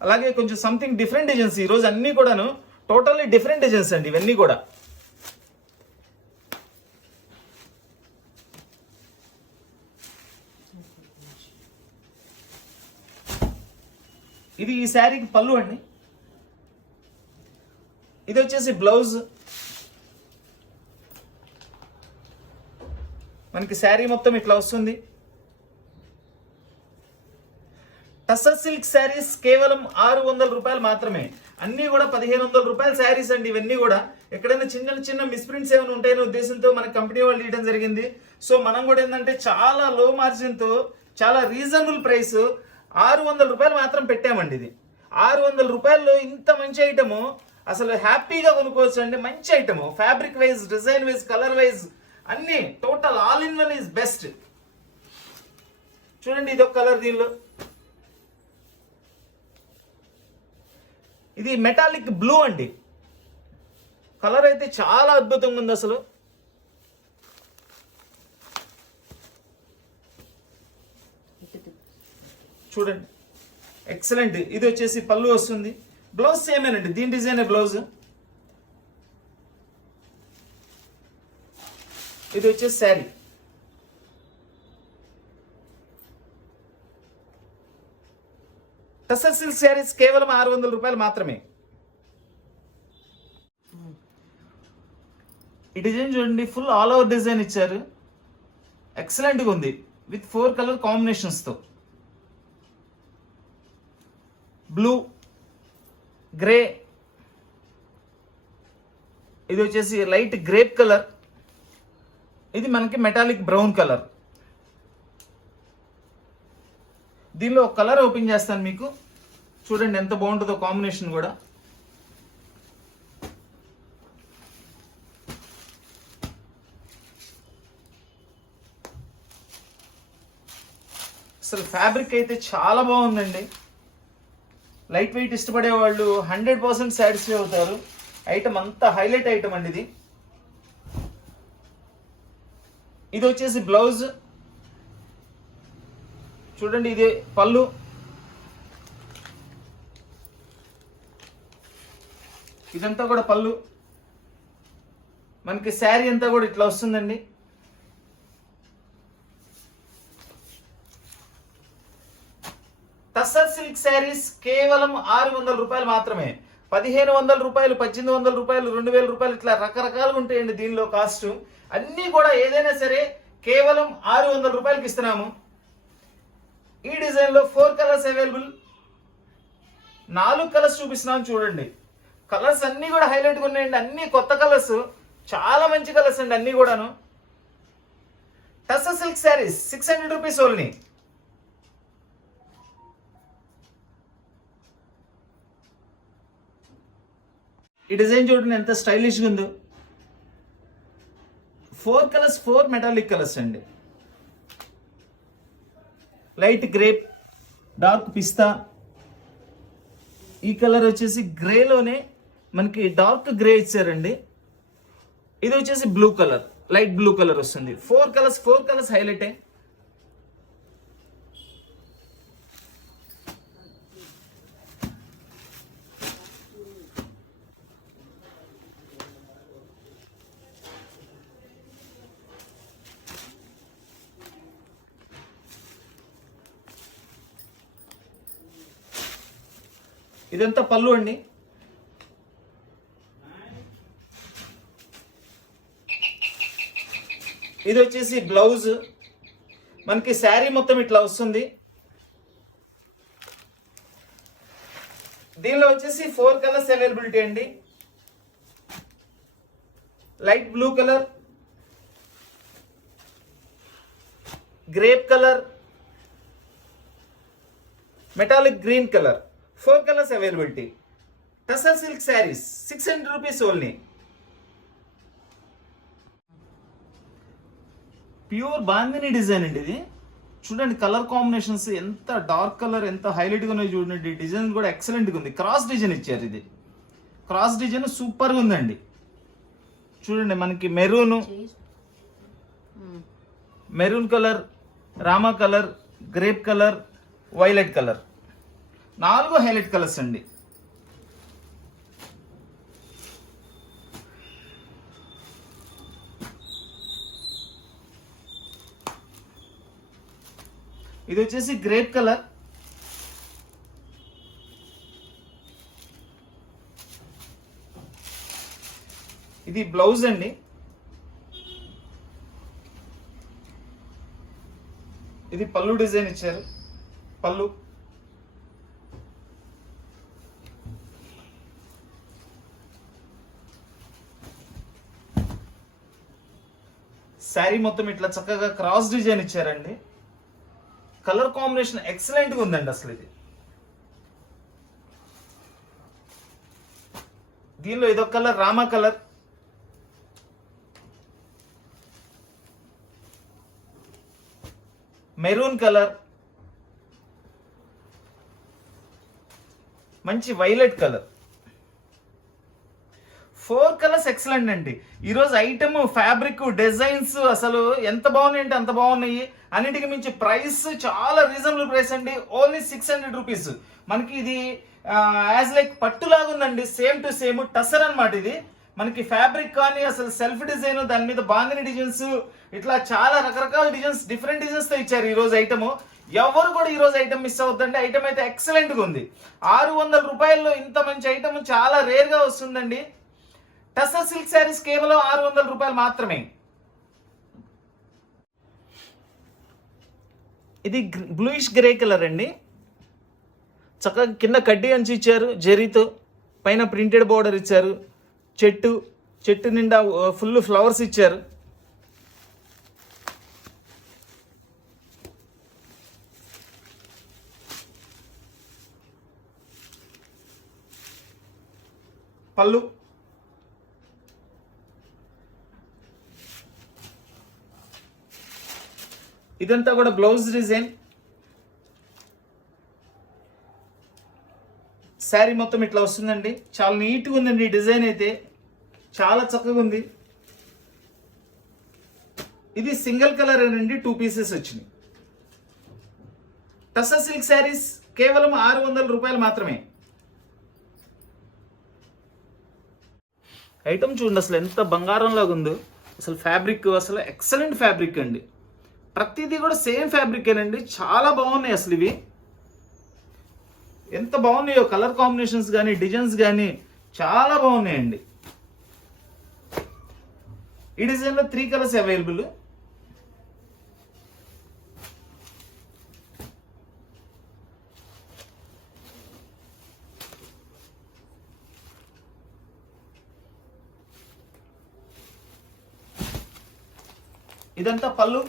అలాగే కొంచెం సంథింగ్ డిఫరెంట్ డిజైన్స్ ఈ రోజు అన్నీ కూడాను టోటల్లీ డిఫరెంట్ డిజైన్స్ అండి ఇవన్నీ కూడా. ఇది ఈ శారీకి పళ్ళు అండి. ఇది వచ్చేసి బ్లౌజ్. మనకి శారీ మొత్తం ఇట్లా వస్తుంది. టస్సర్ సిల్క్ శారీస్ కేవలం 600 రూపాయలు మాత్రమే. అన్నీ కూడా 1500 రూపాయల శారీస్ అండి ఇవన్నీ కూడా. ఎక్కడైనా చిన్న చిన్న మిస్ప్రింట్స్ ఏమైనా ఉంటాయనే ఉద్దేశంతో మన కంపెనీ వాళ్ళు ఇవ్వడం జరిగింది. సో మనం కూడా ఏంటంటే చాలా లో మార్జిన్తో చాలా రీజనబుల్ ప్రైస్ 600 రూపాయలు మాత్రం పెట్టామండి. ఇది 600 రూపాయల్లో ఇంత మంచి ఐటము అసలు హ్యాపీగా కొనుక్కోవచ్చు అండి. మంచి item, fabric wise, design wise, colour wise అన్ని total all in one is best. చూడండి, ఇది ఒక కలర్. దీనిలో ఇది మెటాలిక్ బ్లూ అండి. కలర్ అయితే చాలా అద్భుతంగా ఉంది అసలు. చూడండి, ఎక్సలెంట్. ఇది వచ్చేసి పళ్ళు వస్తుంది. బ్లౌజ్ సేమేనండి, దీని డిజైన్ బ్లౌజ్. ఇది వచ్చేసి శారీ. టస్సర్ సిల్క్ శారీస్ కేవలం 600 రూపాయలు మాత్రమే. ఈ డిజైన్ చూడండి, ఫుల్ ఆల్ ఓవర్ డిజైన్ ఇచ్చారు. ఎక్సలెంట్గా ఉంది విత్ 4 కలర్ కాంబినేషన్స్తో. బ్లూ, గ్రే, ఇది వచ్చేసి లైట్ గ్రేప్ కలర్, ఇది మనకి మెటాలిక్ బ్రౌన్ కలర్. దీనిలో ఒక కలర్ ఓపెన్ చేస్తాను మీకు, చూడండి ఎంత బాగుంటుందో కాంబినేషన్ కూడా. అసలు ఫ్యాబ్రిక్ అయితే చాలా బాగుందండి. లైట్ వెయిట్ ఇష్టపడే వాళ్ళు 100% సాటిస్ఫై అవుతారు. ఐటమ్ అంతా హైలైట్ ఐటమ్ అండి ఇది. ఇది వచ్చేసి బ్లౌజ్, చూడండి ఇది పళ్ళు. ఇదంతా కూడా పళ్ళు. మనకి శారీ అంతా కూడా ఇట్లా వస్తుందండి. టస్సర్ సిల్క్ శారీస్ కేవలం 600 రూపాయలు మాత్రమే. 1500 రూపాయలు, 1800 రూపాయలు, 2000 రూపాయలు, ఇట్లా రకరకాలుగా ఉంటాయండి దీనిలో కాస్ట్. అన్నీ కూడా ఏదైనా సరే కేవలం 600 రూపాయలకి ఇస్తున్నాము. ఈ డిజైన్లో 4 కలర్స్ అవైలబుల్. 4 కలర్స్ చూపిస్తున్నాము చూడండి. కలర్స్ అన్నీ కూడా హైలైట్గా ఉన్నాయండి. అన్ని కొత్త కలర్స్, చాలా మంచి కలర్స్ అండి అన్నీ కూడాను. Tussar silk saris 600 rupees only. ఈ డిజైన్ చూడండి ఎంత స్టైలిష్గా ఉందో. 4 కలర్స్, 4 మెటాలిక్ కలర్స్ అండి. లైట్ గ్రేప్, డార్క్ పిస్తా, ఈ కలర్ వచ్చేసి గ్రేలోనే మనకి డార్క్ గ్రే ఇచ్చారండి. ఇది వచ్చేసి blue colour, light blue colour వస్తుంది. 4 కలర్స్ హైలైటే. ఇదంతా పళ్ళు అండి. ఇది వచ్చేసి బ్లౌజ్. మనకి శారీ మొత్తం ఇట్లా వస్తుంది. దీనిలో వచ్చేసి 4 కలర్స్ అవైలబిలిటీ అండి. Light blue colour, grape colour, metallic green colour, 4 colours availability. Tussar silk saris 600 rupees only. Pure bandhani design అండి ఇది. చూడండి కలర్ కాంబినేషన్స్ ఎంత డార్క్ కలర్, ఎంత హైలైట్గా ఉన్నాయి చూడండి. డిజైన్ కూడా ఎక్సలెంట్గా ఉంది. క్రాస్ డిజైన్ ఇచ్చారు. ఇది క్రాస్ డిజైన్ సూపర్గా ఉందండి. చూడండి మనకి maroon colour, Rama colour, grape colour, violet colour, 4 highlight colours అండి. ఇది వచ్చేసి గ్రేప్ కలర్. ఇది బ్లౌజ్ అండి. ఇది పళ్ళు డిజైన్ ఇచ్చారు. పళ్ళు, శారీ మొత్తం ఇట్లా చక్కగా క్రాస్ డిజైన్ ఇచ్చారండి. కలర్ కాంబినేషన్ ఎక్సలెంట్గా ఉందండి అసలు ఇది. దీనిలో ఇదొక colour Rama colour, maroon colour, మంచి వైలెట్ కలర్. 4 కలర్స్ ఎక్సలెంట్ అండి. ఈరోజు ఐటమ్, ఫ్యాబ్రిక్, డిజైన్స్ అసలు ఎంత బాగున్నాయి అంటే అంత బాగున్నాయి. అన్నిటికీ మించి ప్రైస్ చాలా రీజనబుల్ ప్రైస్ అండి. Only 600 rupees. మనకి ఇది యాజ్ లైక్ పట్టులాగా ఉందండి. సేమ్ టు సేమ్ టసర్ అనమాట ఇది. మనకి ఫ్యాబ్రిక్ కానీ అసలు సెల్ఫ్ డిజైన్, దాని మీద బాందిని డిజైన్స్, ఇట్లా చాలా రకరకాల డిజైన్స్, డిఫరెంట్ డిజైన్స్ తో ఇచ్చారు ఈ రోజు ఐటమ్. ఎవరు కూడా ఈ రోజు ఐటమ్ మిస్ అవుతుందండి. ఐటమ్ అయితే ఎక్సలెంట్ గా ఉంది. 600 రూపాయల్లో ఇంత మంచి ఐటమ్ చాలా రేర్ గా వస్తుందండి. టస్సర్ సిల్క్ శారీస్ కేవలం 600 రూపాయలు మాత్రమే. ఇది బ్లూయిష్ గ్రే కలర్ అండి. చక్కగా కింద కడ్డీ అంచు ఇచ్చారు జరీతో, పైన ప్రింటెడ్ బోర్డర్ ఇచ్చారు. చెట్టు నిండా ఫుల్ ఫ్లవర్స్ ఇచ్చారు. పళ్ళు. ఇదంతా కూడా బ్లౌజ్ డిజైన్. శారీ మొత్తం ఇట్లా వస్తుందండి. చాలా నీట్గా ఉందండి ఈ డిజైన్ అయితే, చాలా చక్కగా ఉంది. ఇది సింగిల్ కలర్ అండి, 2 పీసెస్ వచ్చినాయి. టస్సర్ సిల్క్ శారీస్ కేవలం 600 రూపాయలు మాత్రమే. ఐటమ్ చూడండి అసలు ఎంత బంగారం లాగా ఉందో. అసలు ఫ్యాబ్రిక్ అసలు ఎక్సలెంట్ ఫ్యాబ్రిక్ అండి. ప్రతిదీ కూడా సేమ్ ఫ్యాబ్రికేనండి. చాలా బాగున్నాయి అసలు ఇవి. ఎంత బాగున్నాయో కలర్ కాంబినేషన్స్ కానీ డిజైన్స్ కానీ చాలా బాగున్నాయండి. ఈ డిజైన్లో 3 కలర్స్ అవైలబుల్. ఇదంతా పళ్ళు.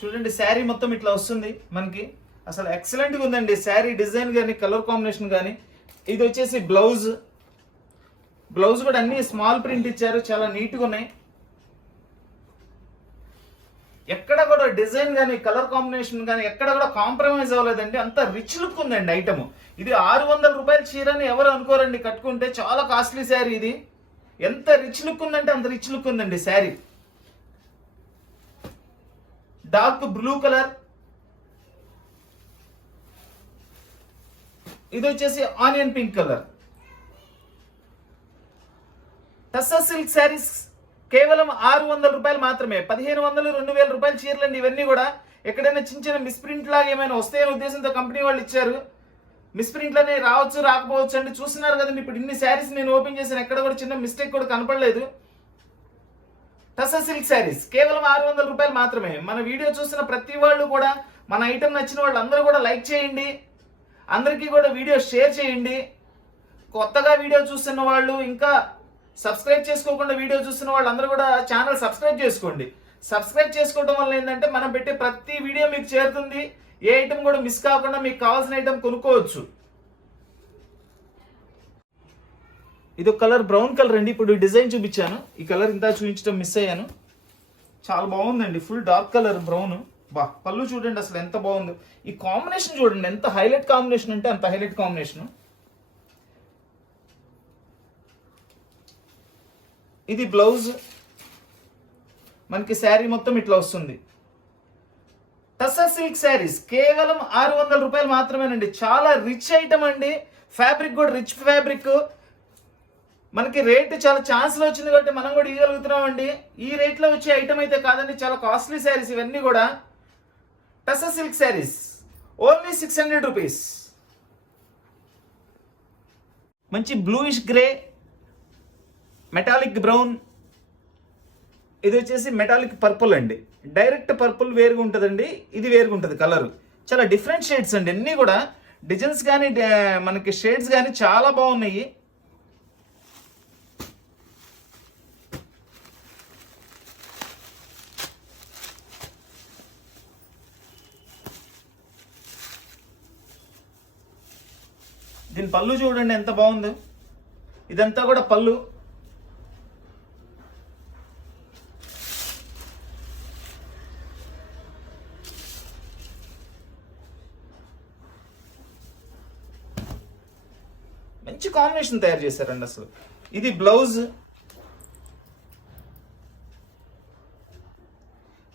చూడండి శారీ మొత్తం ఇట్లా వస్తుంది మనకి. అసలు ఎక్సలెంట్గా ఉందండి శారీ డిజైన్ కానీ కలర్ కాంబినేషన్ కానీ. ఇది వచ్చేసి బ్లౌజ్. బ్లౌజ్ కూడా అన్ని స్మాల్ ప్రింట్ ఇచ్చారు, చాలా నీట్గా ఉన్నాయి. ఎక్కడ కూడా డిజైన్ కానీ కలర్ కాంబినేషన్ కానీ ఎక్కడ కూడా కాంప్రమైజ్ అవ్వలేదండి. అంత రిచ్ లుక్ ఉందండి ఐటమ్. ఇది 600 రూపాయల చీరని ఎవరు అనుకోరండి కట్టుకుంటే. చాలా కాస్ట్లీ శారీ ఇది. ఎంత రిచ్ లుక్ ఉందంటే అంత రిచ్ లుక్ ఉందండి శారీ. Dark blue colour. ఇది వచ్చేసి onion pink colour. Tussar silk saris కేవలం 600 రూపాయలు మాత్రమే. 1500, 2000 రూపాయల చీరలండి ఇవన్నీ కూడా. ఎక్కడైనా చిన్న చిన్న మిస్ప్రింట్ లాగా ఏమైనా వస్తాయనే ఉద్దేశంతో కంపెనీ వాళ్ళు ఇచ్చారు. మిస్ప్రింట్లనే రావచ్చు రాకపోవచ్చు అండి. చూస్తున్నారు కదండి ఇప్పుడు ఇన్ని శారీస్ నేను ఓపెన్ చేసిన, ఎక్కడ కూడా చిన్న మిస్టేక్ కూడా కనపడలేదు. టస్సర్ సిల్క్ శారీస్ కేవలం 600 రూపాయలు మాత్రమే. మన వీడియో చూసిన ప్రతి వాళ్ళు కూడా, మన ఐటమ్ నచ్చిన వాళ్ళు అందరూ కూడా లైక్ చేయండి. అందరికీ కూడా వీడియో షేర్ చేయండి. కొత్తగా వీడియో చూస్తున్న వాళ్ళు, ఇంకా సబ్స్క్రైబ్ చేసుకోకుండా వీడియో చూస్తున్న వాళ్ళు అందరూ కూడా ఛానల్ సబ్స్క్రైబ్ చేసుకోండి. సబ్స్క్రైబ్ చేసుకోవడం వల్ల ఏంటంటే మనం పెట్టే ప్రతి వీడియో మీకు చేరుతుంది. ఏ ఐటమ్ కూడా మిస్ కాకుండా మీకు కావాల్సిన ఐటమ్ కొనుక్కోవచ్చు. ఇది ఒక కలర్ బ్రౌన్ కలర్ అండి. ఇప్పుడు డిజైన్ చూపించాను. ఈ కలర్ ఇంత చూపించడం మిస్ అయ్యాను. చాలా బాగుందండి. Full dark colour brown. పళ్ళు చూడండి అసలు ఎంత బాగుందో. ఈ కాంబినేషన్ చూడండి ఎంత హైలైట్ కాంబినేషన్ అంటే అంత హైలైట్ కాంబినేషన్. ఇది బ్లౌజ్. మనకి శారీ మొత్తం ఇట్లా వస్తుంది. టస్సర్ సిల్క్ శారీస్ కేవలం 600 రూపాయలు మాత్రమేనండి. చాలా రిచ్ ఐటమ్ అండి. ఫ్యాబ్రిక్ కూడా రిచ్ ఫ్యాబ్రిక్. మనకి రేట్ చాలా ఛాన్స్లో వచ్చింది కాబట్టి మనం కూడా ఇవ్వగలుగుతున్నామండి. ఈ రేట్లో వచ్చే ఐటమ్ అయితే కాదండి, చాలా కాస్ట్లీ శారీస్ ఇవన్నీ కూడా. Tussar silk saris only 600 rupees. మంచి బ్లూయిష్ గ్రే, మెటాలిక్ బ్రౌన్. ఇది వచ్చేసి మెటాలిక్ పర్పుల్ అండి. డైరెక్ట్ పర్పుల్ వేరుగా ఉంటుందండి, ఇది వేరుగా ఉంటుంది కలర్. చాలా డిఫరెంట్ షేడ్స్ అండి అన్నీ కూడా. డిజైన్స్ కానీ మనకి షేడ్స్ కానీ చాలా బాగున్నాయి. దీని పళ్ళు చూడండి ఎంత బాగుందో. ఇదంతా కూడా పళ్ళు. మంచి కాంబినేషన్ తయారు చేశారండి అసలు. ఇది బ్లౌజ్.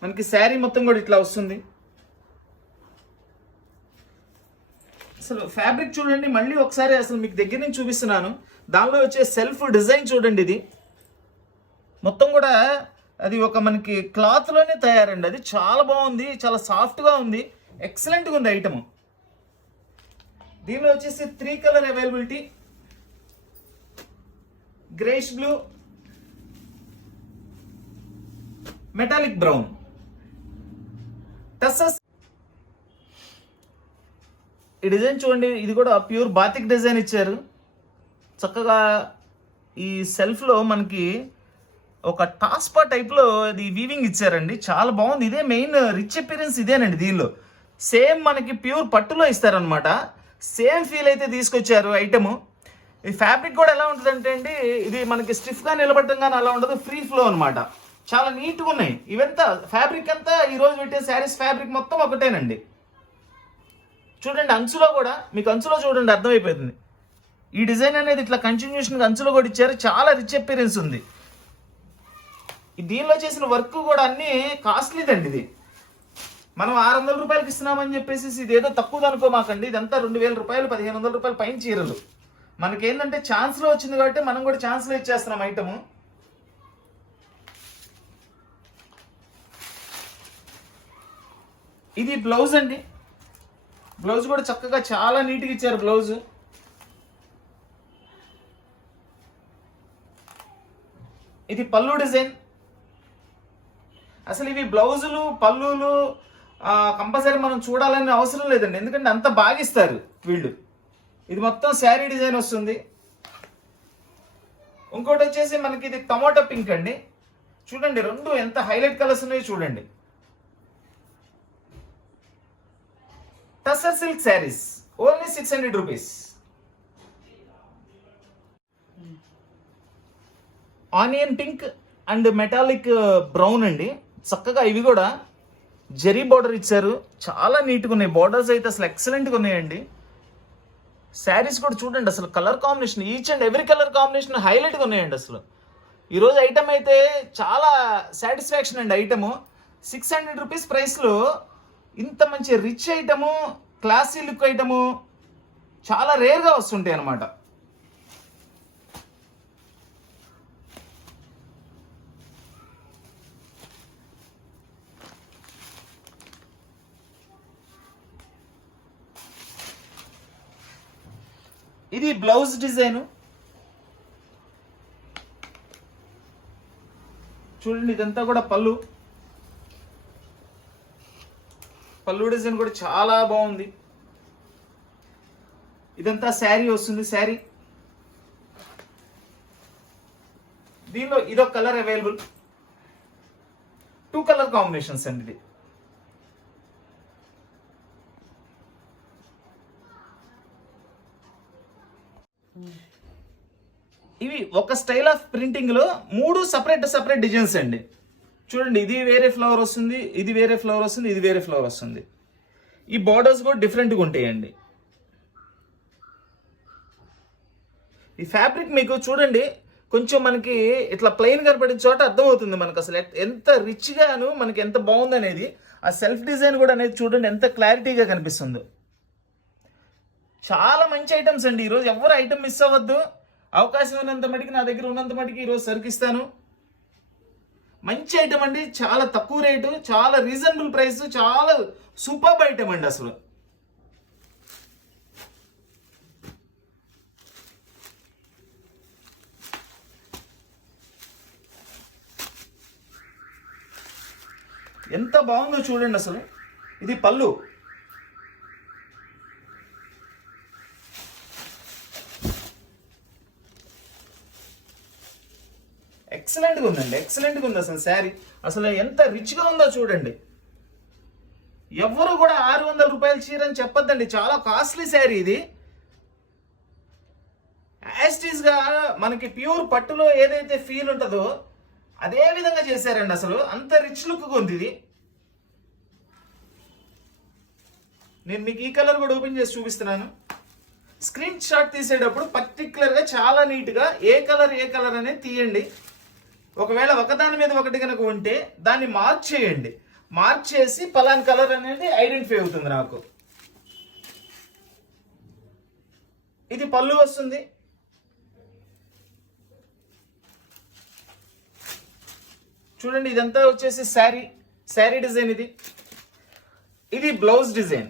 మనకి శారీ మొత్తం కూడా ఇట్లా వస్తుంది. అసలు ఫ్యాబ్రిక్ చూడండి మళ్ళీ ఒకసారి అసలు మీకు దగ్గర నుంచి చూపిస్తున్నాను. దానిలో వచ్చే సెల్ఫ్ డిజైన్ చూడండి. ఇది మొత్తం కూడా అది ఒక మనకి క్లాత్లోనే తయారండి. అది చాలా బాగుంది, చాలా సాఫ్ట్గా ఉంది, ఎక్సలెంట్గా ఉంది ఐటమ్. దీనిలో వచ్చేసి 3 colour availability. Greyish blue, metallic brown. Tussar ఈ డిజైన్ చూడండి. ఇది కూడా ప్యూర్ బాతిక్ డిజైన్ ఇచ్చారు. చక్కగా ఈ సెల్ఫ్లో మనకి ఒక టాస్పా టైప్లో ఇది వీవింగ్ ఇచ్చారండి. చాలా బాగుంది. ఇదే మెయిన్ రిచ్ అపిరెన్స్ ఇదేనండి. దీనిలో సేమ్ మనకి ప్యూర్ పట్టులో ఇస్తారనమాట. సేమ్ ఫీల్ అయితే తీసుకొచ్చారు ఐటము. ఈ ఫ్యాబ్రిక్ కూడా ఎలా ఉంటుందంటే అండి, ఇది మనకి స్టిఫ్గా నిలబడటం కానీ అలా ఉండదు, ఫ్రీ ఫ్లో అనమాట. చాలా నీట్గా ఉన్నాయి. ఇవంతా ఫ్యాబ్రిక్ అంతా ఈరోజు పెట్టే శారీస్ ఫ్యాబ్రిక్ మొత్తం ఒకటేనండి. చూడండి అంచులో కూడా, మీకు అంచులో చూడండి అర్థమైపోతుంది. ఈ డిజైన్ అనేది ఇట్లా కంటిన్యూషన్గా అంచులో కూడా ఇచ్చారు. చాలా రిచ్ అపీరెన్స్ ఉంది. దీనిలో చేసిన వర్క్ కూడా అన్నీ కాస్ట్లీదండి. ఇది మనం 600 రూపాయలకి ఇస్తున్నామని చెప్పేసి ఇది ఏదో తక్కువ అనుకోమాకండి. ఇదంతా 2000 రూపాయలు, 1500 రూపాయలు పైన చీరలు. మనకేంటంటే ఛాన్స్లో వచ్చింది కాబట్టి మనం కూడా ఛాన్స్లో ఇచ్చేస్తున్నాం ఐటము. ఇది బ్లౌజ్ అండి. బ్లౌజ్ కూడా చక్కగా చాలా నీట్గా ఇచ్చారు బ్లౌజ్. ఇది పళ్ళు డిజైన్. అసలు ఇవి బ్లౌజులు పళ్ళులు కంపల్సరీ మనం చూడాలని అవసరం లేదండి, ఎందుకంటే అంత బాగా ఇస్తారు వీళ్ళు. ఇది మొత్తం శారీ డిజైన్ వస్తుంది. ఇంకోటి వచ్చేసి మనకి ఇది టమోటా పింక్ అండి. చూడండి రెండు ఎంత హైలైట్ కలర్స్ ఉన్నాయో చూడండి. Tussar silk saris only 600 rupees. Onion pink and metallic brown అండి. చక్కగా ఇవి కూడా జరీ బార్డర్ ఇచ్చారు. చాలా నీట్గా ఉన్నాయి. బార్డర్స్ అయితే అసలు ఎక్సలెంట్గా ఉన్నాయండి. శారీస్ కూడా చూడండి అసలు colour combination, each and every colour combination హైలైట్గా ఉన్నాయండి. అసలు ఈరోజు ఐటమ్ అయితే చాలా సాటిస్ఫాక్షన్ అండి. ఐటము 600 రూపీస్ ప్రైస్లో ఇంత మంచి rich item, classy look item చాలా రేర్గా వస్తుంటాయి అన్నమాట. ఇది బ్లౌజ్ డిజైన్ చూడండి. ఇదంతా కూడా పళ్ళు డిజైన్ కూడా చాలా బాగుంది. ఇదంతా శారీ వస్తుంది. శారీ దీనిలో ఇదొక కలర్ అవైలబుల్. 2 కలర్ కాంబినేషన్స్ అండి. ఇది ఇవి ఒక స్టైల్ ఆఫ్ ప్రింటింగ్ లో 3 సపరేట్ డిజైన్స్ అండి. చూడండి ఇది వేరే ఫ్లవర్ వస్తుంది, ఇది వేరే ఫ్లవర్ వస్తుంది, ఇది వేరే ఫ్లవర్ వస్తుంది. ఈ బార్డర్స్ కూడా డిఫరెంట్గా ఉంటాయండి. ఈ ఫ్యాబ్రిక్ మీకు చూడండి కొంచెం మనకి ఇట్లా ప్లెయిన్ కనపడిన చోట అర్థమవుతుంది మనకు అసలు ఎంత రిచ్గాను మనకి ఎంత బాగుంది అనేది. ఆ సెల్ఫ్ డిజైన్ కూడా అనేది చూడండి ఎంత క్లారిటీగా కనిపిస్తుందో. చాలా మంచి ఐటమ్స్ అండి. ఈరోజు ఎవరు ఐటమ్ మిస్ అవ్వద్దు. అవకాశం ఉన్నంత మటుకు నా దగ్గర ఉన్నంత మటుకు ఈరోజు సరికిస్తాను. మంచి ఐటమ్ అండి, చాలా తక్కువ రేటు, చాలా రీజనబుల్ ప్రైస్, చాలా సూపర్ ఐటమ్ అండి. అసలు ఎంత బాగుందో చూడండి. అసలు ఇది పళ్ళు. ఎక్సలెంట్గా ఉందండి, ఎక్సలెంట్గా ఉంది అసలు శారీ. అసలు ఎంత రిచ్గా ఉందో చూడండి. ఎవరు కూడా 600 రూపాయల చీర అని చెప్పొద్దండి, చాలా కాస్ట్లీ శారీ ఇది. యాస్టీస్గా మనకి ప్యూర్ పట్టులో ఏదైతే ఫీల్ ఉంటుందో అదే విధంగా చేశారండి. అసలు అంత రిచ్ లుక్గా ఉంది ఇది. నేను మీకు ఈ కలర్ కూడా ఓపెన్ చేసి చూపిస్తున్నాను. స్క్రీన్ షాట్ తీసేటప్పుడు పర్టికులర్గా చాలా నీట్గా ఏ కలర్ అనేది తీయండి. ఒకవేళ ఒకదాని మీద ఒకటి కనుక ఉంటే దాన్ని మార్క్ చేయండి. మార్క్ చేసి పలాన్ కలర్ అనేది ఐడెంటిఫై అవుతుంది నాకు. ఇది పళ్ళు వస్తుంది. చూడండి ఇదంతా వచ్చేసి శారీ డిజైన్. ఇది blouse design.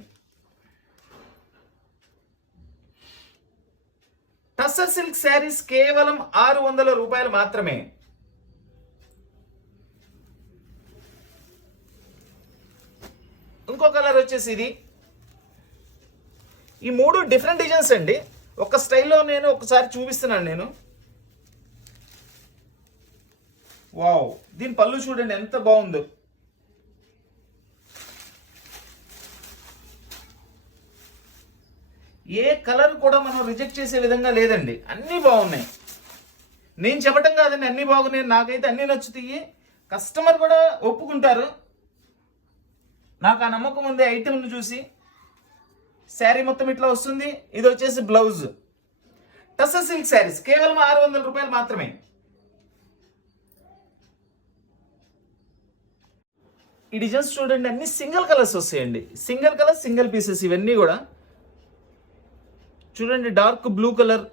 Tussar silk saris కేవలం 600 రూపాయలు మాత్రమే. ఇంకో కలర్ వచ్చేసి ఇది. ఈ 3 డిఫరెంట్ డిజైన్స్ అండి. ఒక స్టైల్లో నేను ఒకసారి చూపిస్తున్నాను నేను. వావ్, దీని పళ్ళు చూడండి ఎంత బాగుందో. ఏ కలర్ కూడా మనం రిజెక్ట్ చేసే విధంగా లేదండి, అన్నీ బాగున్నాయి. నేను చెప్పటం కాదండి, అన్నీ బాగున్నాయి, నాకైతే అన్నీ నచ్చుతాయి. కస్టమర్ కూడా ఒప్పుకుంటారు, నాకు ఆ నమ్మకం ఉంది. ఐటెంను చూసి శారీ మొత్తం ఇట్లా వస్తుంది. ఇది వచ్చేసి బ్లౌజ్. టస్సర్ సిల్క్ శారీస్ కేవలం 600 రూపాయలు మాత్రమే. ఈ డిజైన్స్ చూడండి, అన్ని సింగిల్ కలర్స్ వస్తాయండి, సింగిల్ కలర్ సింగిల్ పీసెస్. ఇవన్నీ కూడా చూడండి, డార్క్ బ్లూ కలర్,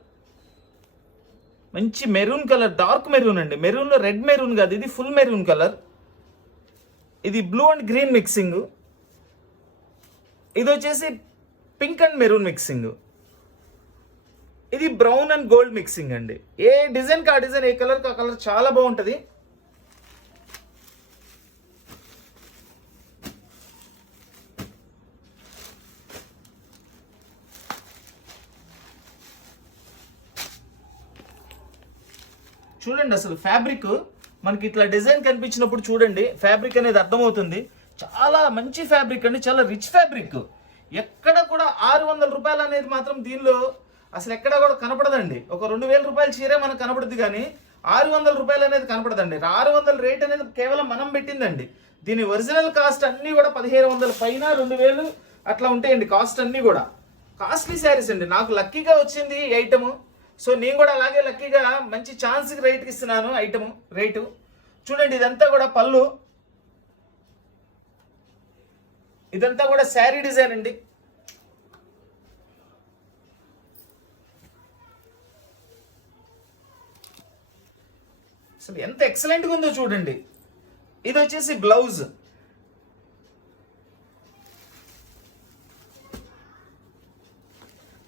మంచి మెరూన్ కలర్, డార్క్ మెరూన్ అండి. మెరూన్లో రెడ్ మెరూన్ కాదు, ఇది ఫుల్ మెరూన్ కలర్. ఇది బ్లూ అండ్ గ్రీన్ మిక్సింగ్. ఇది వచ్చేసి పింక్ అండ్ మెరూన్ మిక్సింగ్. ఇది బ్రౌన్ అండ్ గోల్డ్ మిక్సింగ్ అండి. ఏ డిజైన్ కా డిజైన్, ఏ కలర్ కా కలర్ చాలా బాగుంటుంది. చూడండి, అసలు ఫ్యాబ్రిక్ మనకి ఇట్లా డిజైన్ కనిపించినప్పుడు చూడండి, ఫ్యాబ్రిక్ అనేది అర్థమవుతుంది. చాలా మంచి ఫ్యాబ్రిక్ అండి, చాలా రిచ్ ఫ్యాబ్రిక్. ఎక్కడ కూడా 600 రూపాయలు అనేది మాత్రం దీనిలో అసలు ఎక్కడ కూడా కనపడదండి. ఒక 2000 రూపాయల చీరే మనకు కనపడుద్ది, కానీ 600 రూపాయలు అనేది కనపడదండి. 600 రేట్ అనేది కేవలం మనం పెట్టిందండి. దీని ఒరిజినల్ కాస్ట్ అన్నీ కూడా 1500 పైన 2000 అట్లా ఉంటాయండి కాస్ట్ అన్నీ కూడా. కాస్ట్లీ శారీస్ అండి. నాకు లక్కీగా వచ్చింది ఈ ఐటమ్, సో నేను కూడా అలాగే లక్కీగా మంచి ఛాన్స్కి రేట్కి ఇస్తున్నాను ఐటమ్ రేటు. చూడండి, ఇదంతా కూడా పళ్ళు, ఇదంతా కూడా శారీ డిజైన్ అండి. అసలు ఎంత ఎక్సలెంట్గా ఉందో చూడండి. ఇది వచ్చేసి blouse.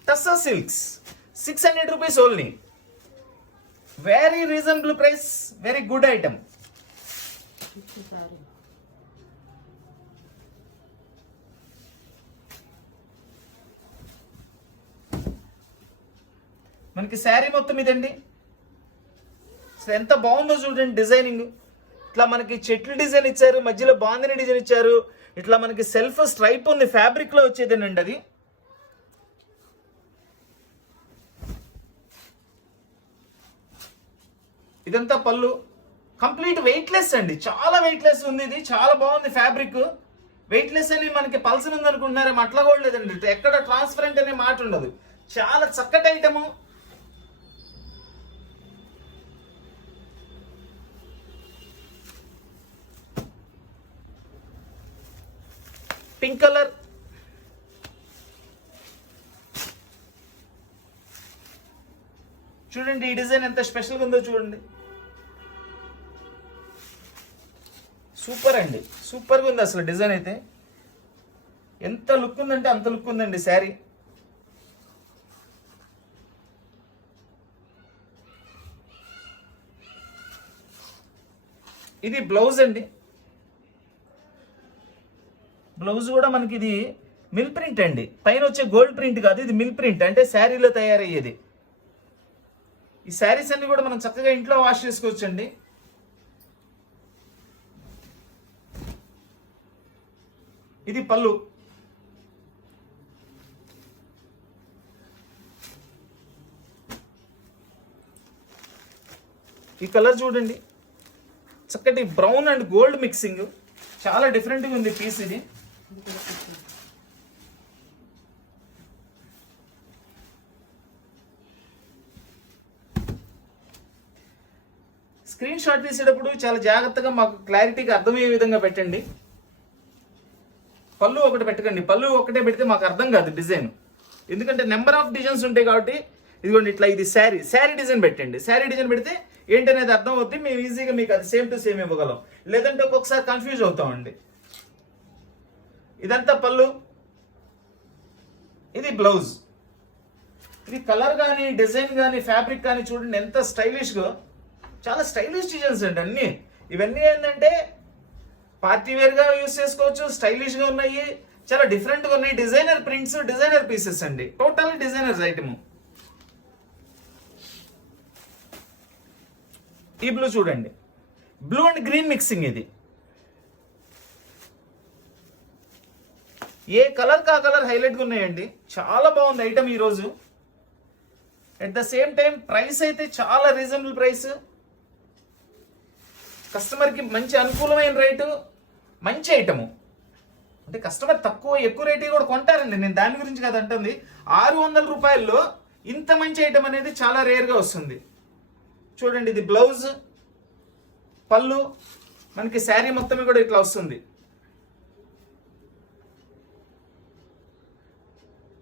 Tussar silks 600 rupees only. Very reasonable price, very good item. మనకి శారీ మొత్తం ఇదండి. ఎంత బాగుందో చూడండి డిజైనింగ్. ఇట్లా మనకి చెట్లు డిజైన్ ఇచ్చారు, మధ్యలో బాందిని డిజైన్ ఇచ్చారు. ఇట్లా మనకి సెల్ఫ్ స్ట్రైప్ ఉంది, ఫ్యాబ్రిక్ లో వచ్చేదేనండి అది. ఇదంతా పళ్ళు. కంప్లీట్ వెయిట్లెస్ అండి, చాలా వెయిట్లెస్ ఉంది. ఇది చాలా బాగుంది ఫ్యాబ్రిక్. వెయిట్లెస్ అని మనకి పల్సన్ ఉంది అనుకుంటున్నారేమో, అట్లా కూడా లేదండి. ఎక్కడ ట్రాన్స్పరెంట్ అనే మాట ఉండదు. చాలా చక్కటి ఐటము. పింక్ కలర్, చూడండి ఈ డిజైన్ ఎంత స్పెషల్గా ఉందో చూడండి. సూపర్ అండి, సూపర్గా ఉంది అసలు డిజైన్ అయితే. ఎంత లుక్ ఉందంటే అంత లుక్ ఉందండి శారీ. ఇది బ్లౌజ్ అండి. బ్లౌజ్ కూడా మనకి ఇది మిల్ ప్రింట్ అండి. పైన వచ్చే గోల్డ్ ప్రింట్ కాదు, ఇది మిల్ ప్రింట్, అంటే శారీలో తయారయ్యేది. ఈ శారీస్ అన్ని కూడా మనం చక్కగా ఇంట్లో వాష్ చేసుకోవచ్చు అండి. ఇది పళ్ళు. ఈ కలర్ చూడండి, చక్కటి బ్రౌన్ అండ్ గోల్డ్ మిక్సింగ్, చాలా డిఫరెంట్గా ఉంది పీస్ ఇది. స్క్రీన్ షాట్ తీసేటప్పుడు చాలా జాగ్రత్తగా మాకు క్లారిటీగా అర్థమయ్యే విధంగా పెట్టండి. పళ్ళు ఒకటి పెట్టకండి, పళ్ళు ఒకటే పెడితే మాకు అర్థం కాదు డిజైన్. ఎందుకంటే నెంబర్ ఆఫ్ డిజైన్స్ ఉంటాయి కాబట్టి. ఇదిగోండి ఇట్లా, ఇది శారీ డిజైన్ పెట్టండి. శారీ డిజైన్ పెడితే ఏంటనేది అర్థం అవుతుంది. మేము ఈజీగా మీకు అది సేమ్ టు సేమ్ ఇవ్వగలం. లేదంటే ఒక్కొక్కసారి కన్ఫ్యూజ్ అవుతామండి. ఇదంతా పళ్ళు, ఇది బ్లౌజ్. ఇది కలర్ కానీ డిజైన్ కానీ ఫ్యాబ్రిక్ కానీ చూడండి ఎంత స్టైలిష్గా, చాలా స్టైలిష్ డిజైన్స్ అండి అన్నీ. ఇవన్నీ ఏంటంటే పార్టీ వేర్గా యూస్ చేసుకోవచ్చు, స్టైలిష్గా ఉన్నాయి, చాలా డిఫరెంట్గా ఉన్నాయి. డిజైనర్ ప్రింట్స్, డిజైనర్ పీసెస్ అండి, టోటల్ డిజైనర్స్ ఐటమ్. ఈ బ్లూ చూడండి, బ్లూ అండ్ గ్రీన్ మిక్సింగ్. ఇది ఏ కలర్కి ఆ కలర్ హైలైట్గా ఉన్నాయండి. చాలా బాగుంది ఐటమ్ ఈరోజు. At the same time price అయితే చాలా రీజనబుల్ ప్రైస్, కస్టమర్కి మంచి అనుకూలమైన రేటు, మంచి ఐటము. అంటే కస్టమర్ ఎక్కువ రేటు కూడా కొంటారండి, నేను దాని గురించి కాదు అంటుంది. 600 రూపాయల్లో ఇంత మంచి ఐటమ్ అనేది చాలా రేర్గా వస్తుంది. చూడండి, ఇది బ్లౌజ్, పళ్ళు, మనకి శారీ మొత్తం కూడా ఇట్లా వస్తుంది.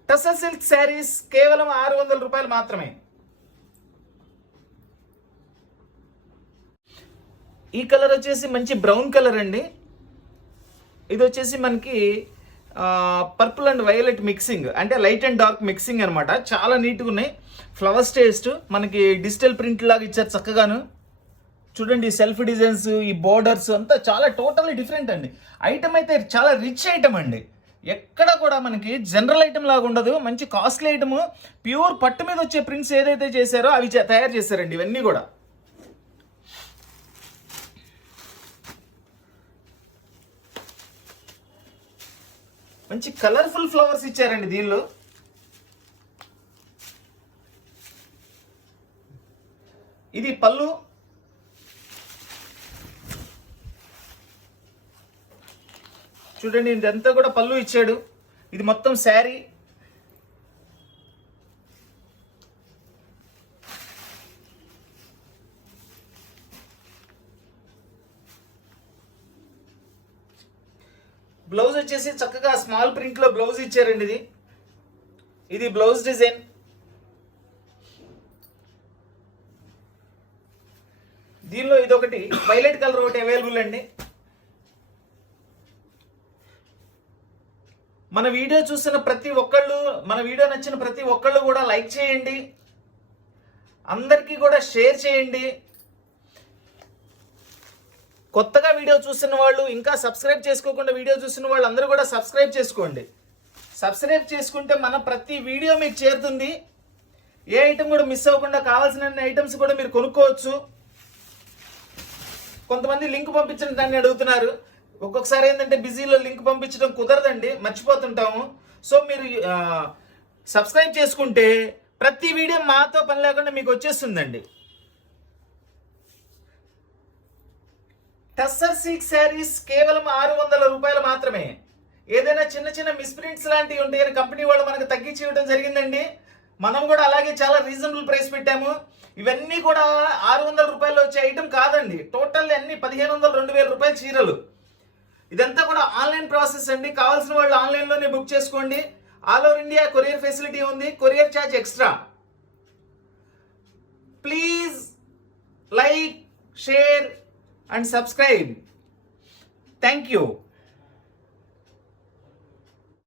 టసర్ సిల్క్ శారీస్ కేవలం 600 రూపాయలు మాత్రమే. ఈ కలర్ వచ్చేసి మంచి బ్రౌన్ కలర్ అండి. ఇది వచ్చేసి మనకి పర్పుల్ అండ్ వైలెట్ మిక్సింగ్, అంటే లైట్ అండ్ డార్క్ మిక్సింగ్ అనమాట. చాలా నీట్గా ఉన్నాయి. ఫ్లవర్స్ టేస్ట్ మనకి డిజిటల్ ప్రింట్ లాగా ఇచ్చారు చక్కగాను. చూడండి, సెల్ఫ్ డిజైన్స్, ఈ బోర్డర్స్ అంతా చాలా టోటల్లీ డిఫరెంట్ అండి. ఐటమ్ అయితే చాలా రిచ్ ఐటమ్ అండి. ఎక్కడ కూడా మనకి జనరల్ ఐటమ్ లాగా ఉండదు. మంచి కాస్ట్లీ ఐటమ్, ప్యూర్ పట్టు మీద వచ్చే ప్రింట్స్ ఏదైతే చేశారో అవి తయారు చేశారండి ఇవన్నీ కూడా. మంచి కలర్ఫుల్ ఫ్లవర్స్ ఇచ్చారండి దీనిలో. ఇది పళ్ళు, చూడండి ఇదంతా కూడా పళ్ళు ఇచ్చాడు. ఇది మొత్తం శారీ. బ్లౌజ్ వచ్చేసి చక్కగా స్మాల్ ప్రింట్ లో బ్లౌజ్ ఇచ్చారండి. ఇది బ్లౌజ్ డిజైన్. దీనిలో ఇదొకటి వైలెట్ కలర్ ఒకటి అవైలబుల్ అండి. మన వీడియో చూసిన ప్రతి ఒక్కళ్ళు, మన వీడియో నచ్చిన ప్రతి ఒక్కళ్ళు కూడా లైక్ చేయండి, అందరికీ కూడా షేర్ చేయండి. కొత్తగా వీడియో చూస్తున్న వాళ్ళు, ఇంకా సబ్స్క్రైబ్ చేసుకోకుండా వీడియో చూస్తున్న వాళ్ళు అందరూ కూడా సబ్స్క్రైబ్ చేసుకోండి. సబ్స్క్రైబ్ చేసుకుంటే మన ప్రతి వీడియో మీకు చేరుతుంది. ఏ ఐటమ్ కూడా మిస్ అవ్వకుండా కావాల్సిన ఐటమ్స్ కూడా మీరు కొనుక్కోవచ్చు. కొంతమంది లింక్ పంపించండి దాన్ని అడుగుతున్నారు. ఒక్కొక్కసారి ఏంటంటే బిజీలో లింక్ పంపించడం కుదరదండి, మర్చిపోతుంటాము. సో మీరు సబ్స్క్రైబ్ చేసుకుంటే ప్రతి వీడియో మాతో పని లేకుండా మీకు వచ్చేస్తుందండి. టస్సర్ సిల్క్ శారీస్ కేవలం 600 రూపాయలు మాత్రమే. ఏదైనా చిన్న చిన్న మిస్ప్రింట్స్ లాంటివి ఉంటాయని కంపెనీ వాళ్ళు మనకు తగ్గించి ఇవ్వడం జరిగిందండి. మనం కూడా అలాగే చాలా రీజనబుల్ ప్రైస్ పెట్టాము. ఇవన్నీ కూడా 600 రూపాయలు వచ్చే ఐటమ్ కాదండి. టోటల్ అన్ని 1500, 2000 రూపాయల చీరలు. ఇదంతా కూడా ఆన్లైన్ ప్రాసెస్ అండి. కావాల్సిన వాళ్ళు ఆన్లైన్లోనే బుక్ చేసుకోండి. All over India courier facility ఉంది. Courier charge extra. Please like, share and subscribe. Thank you.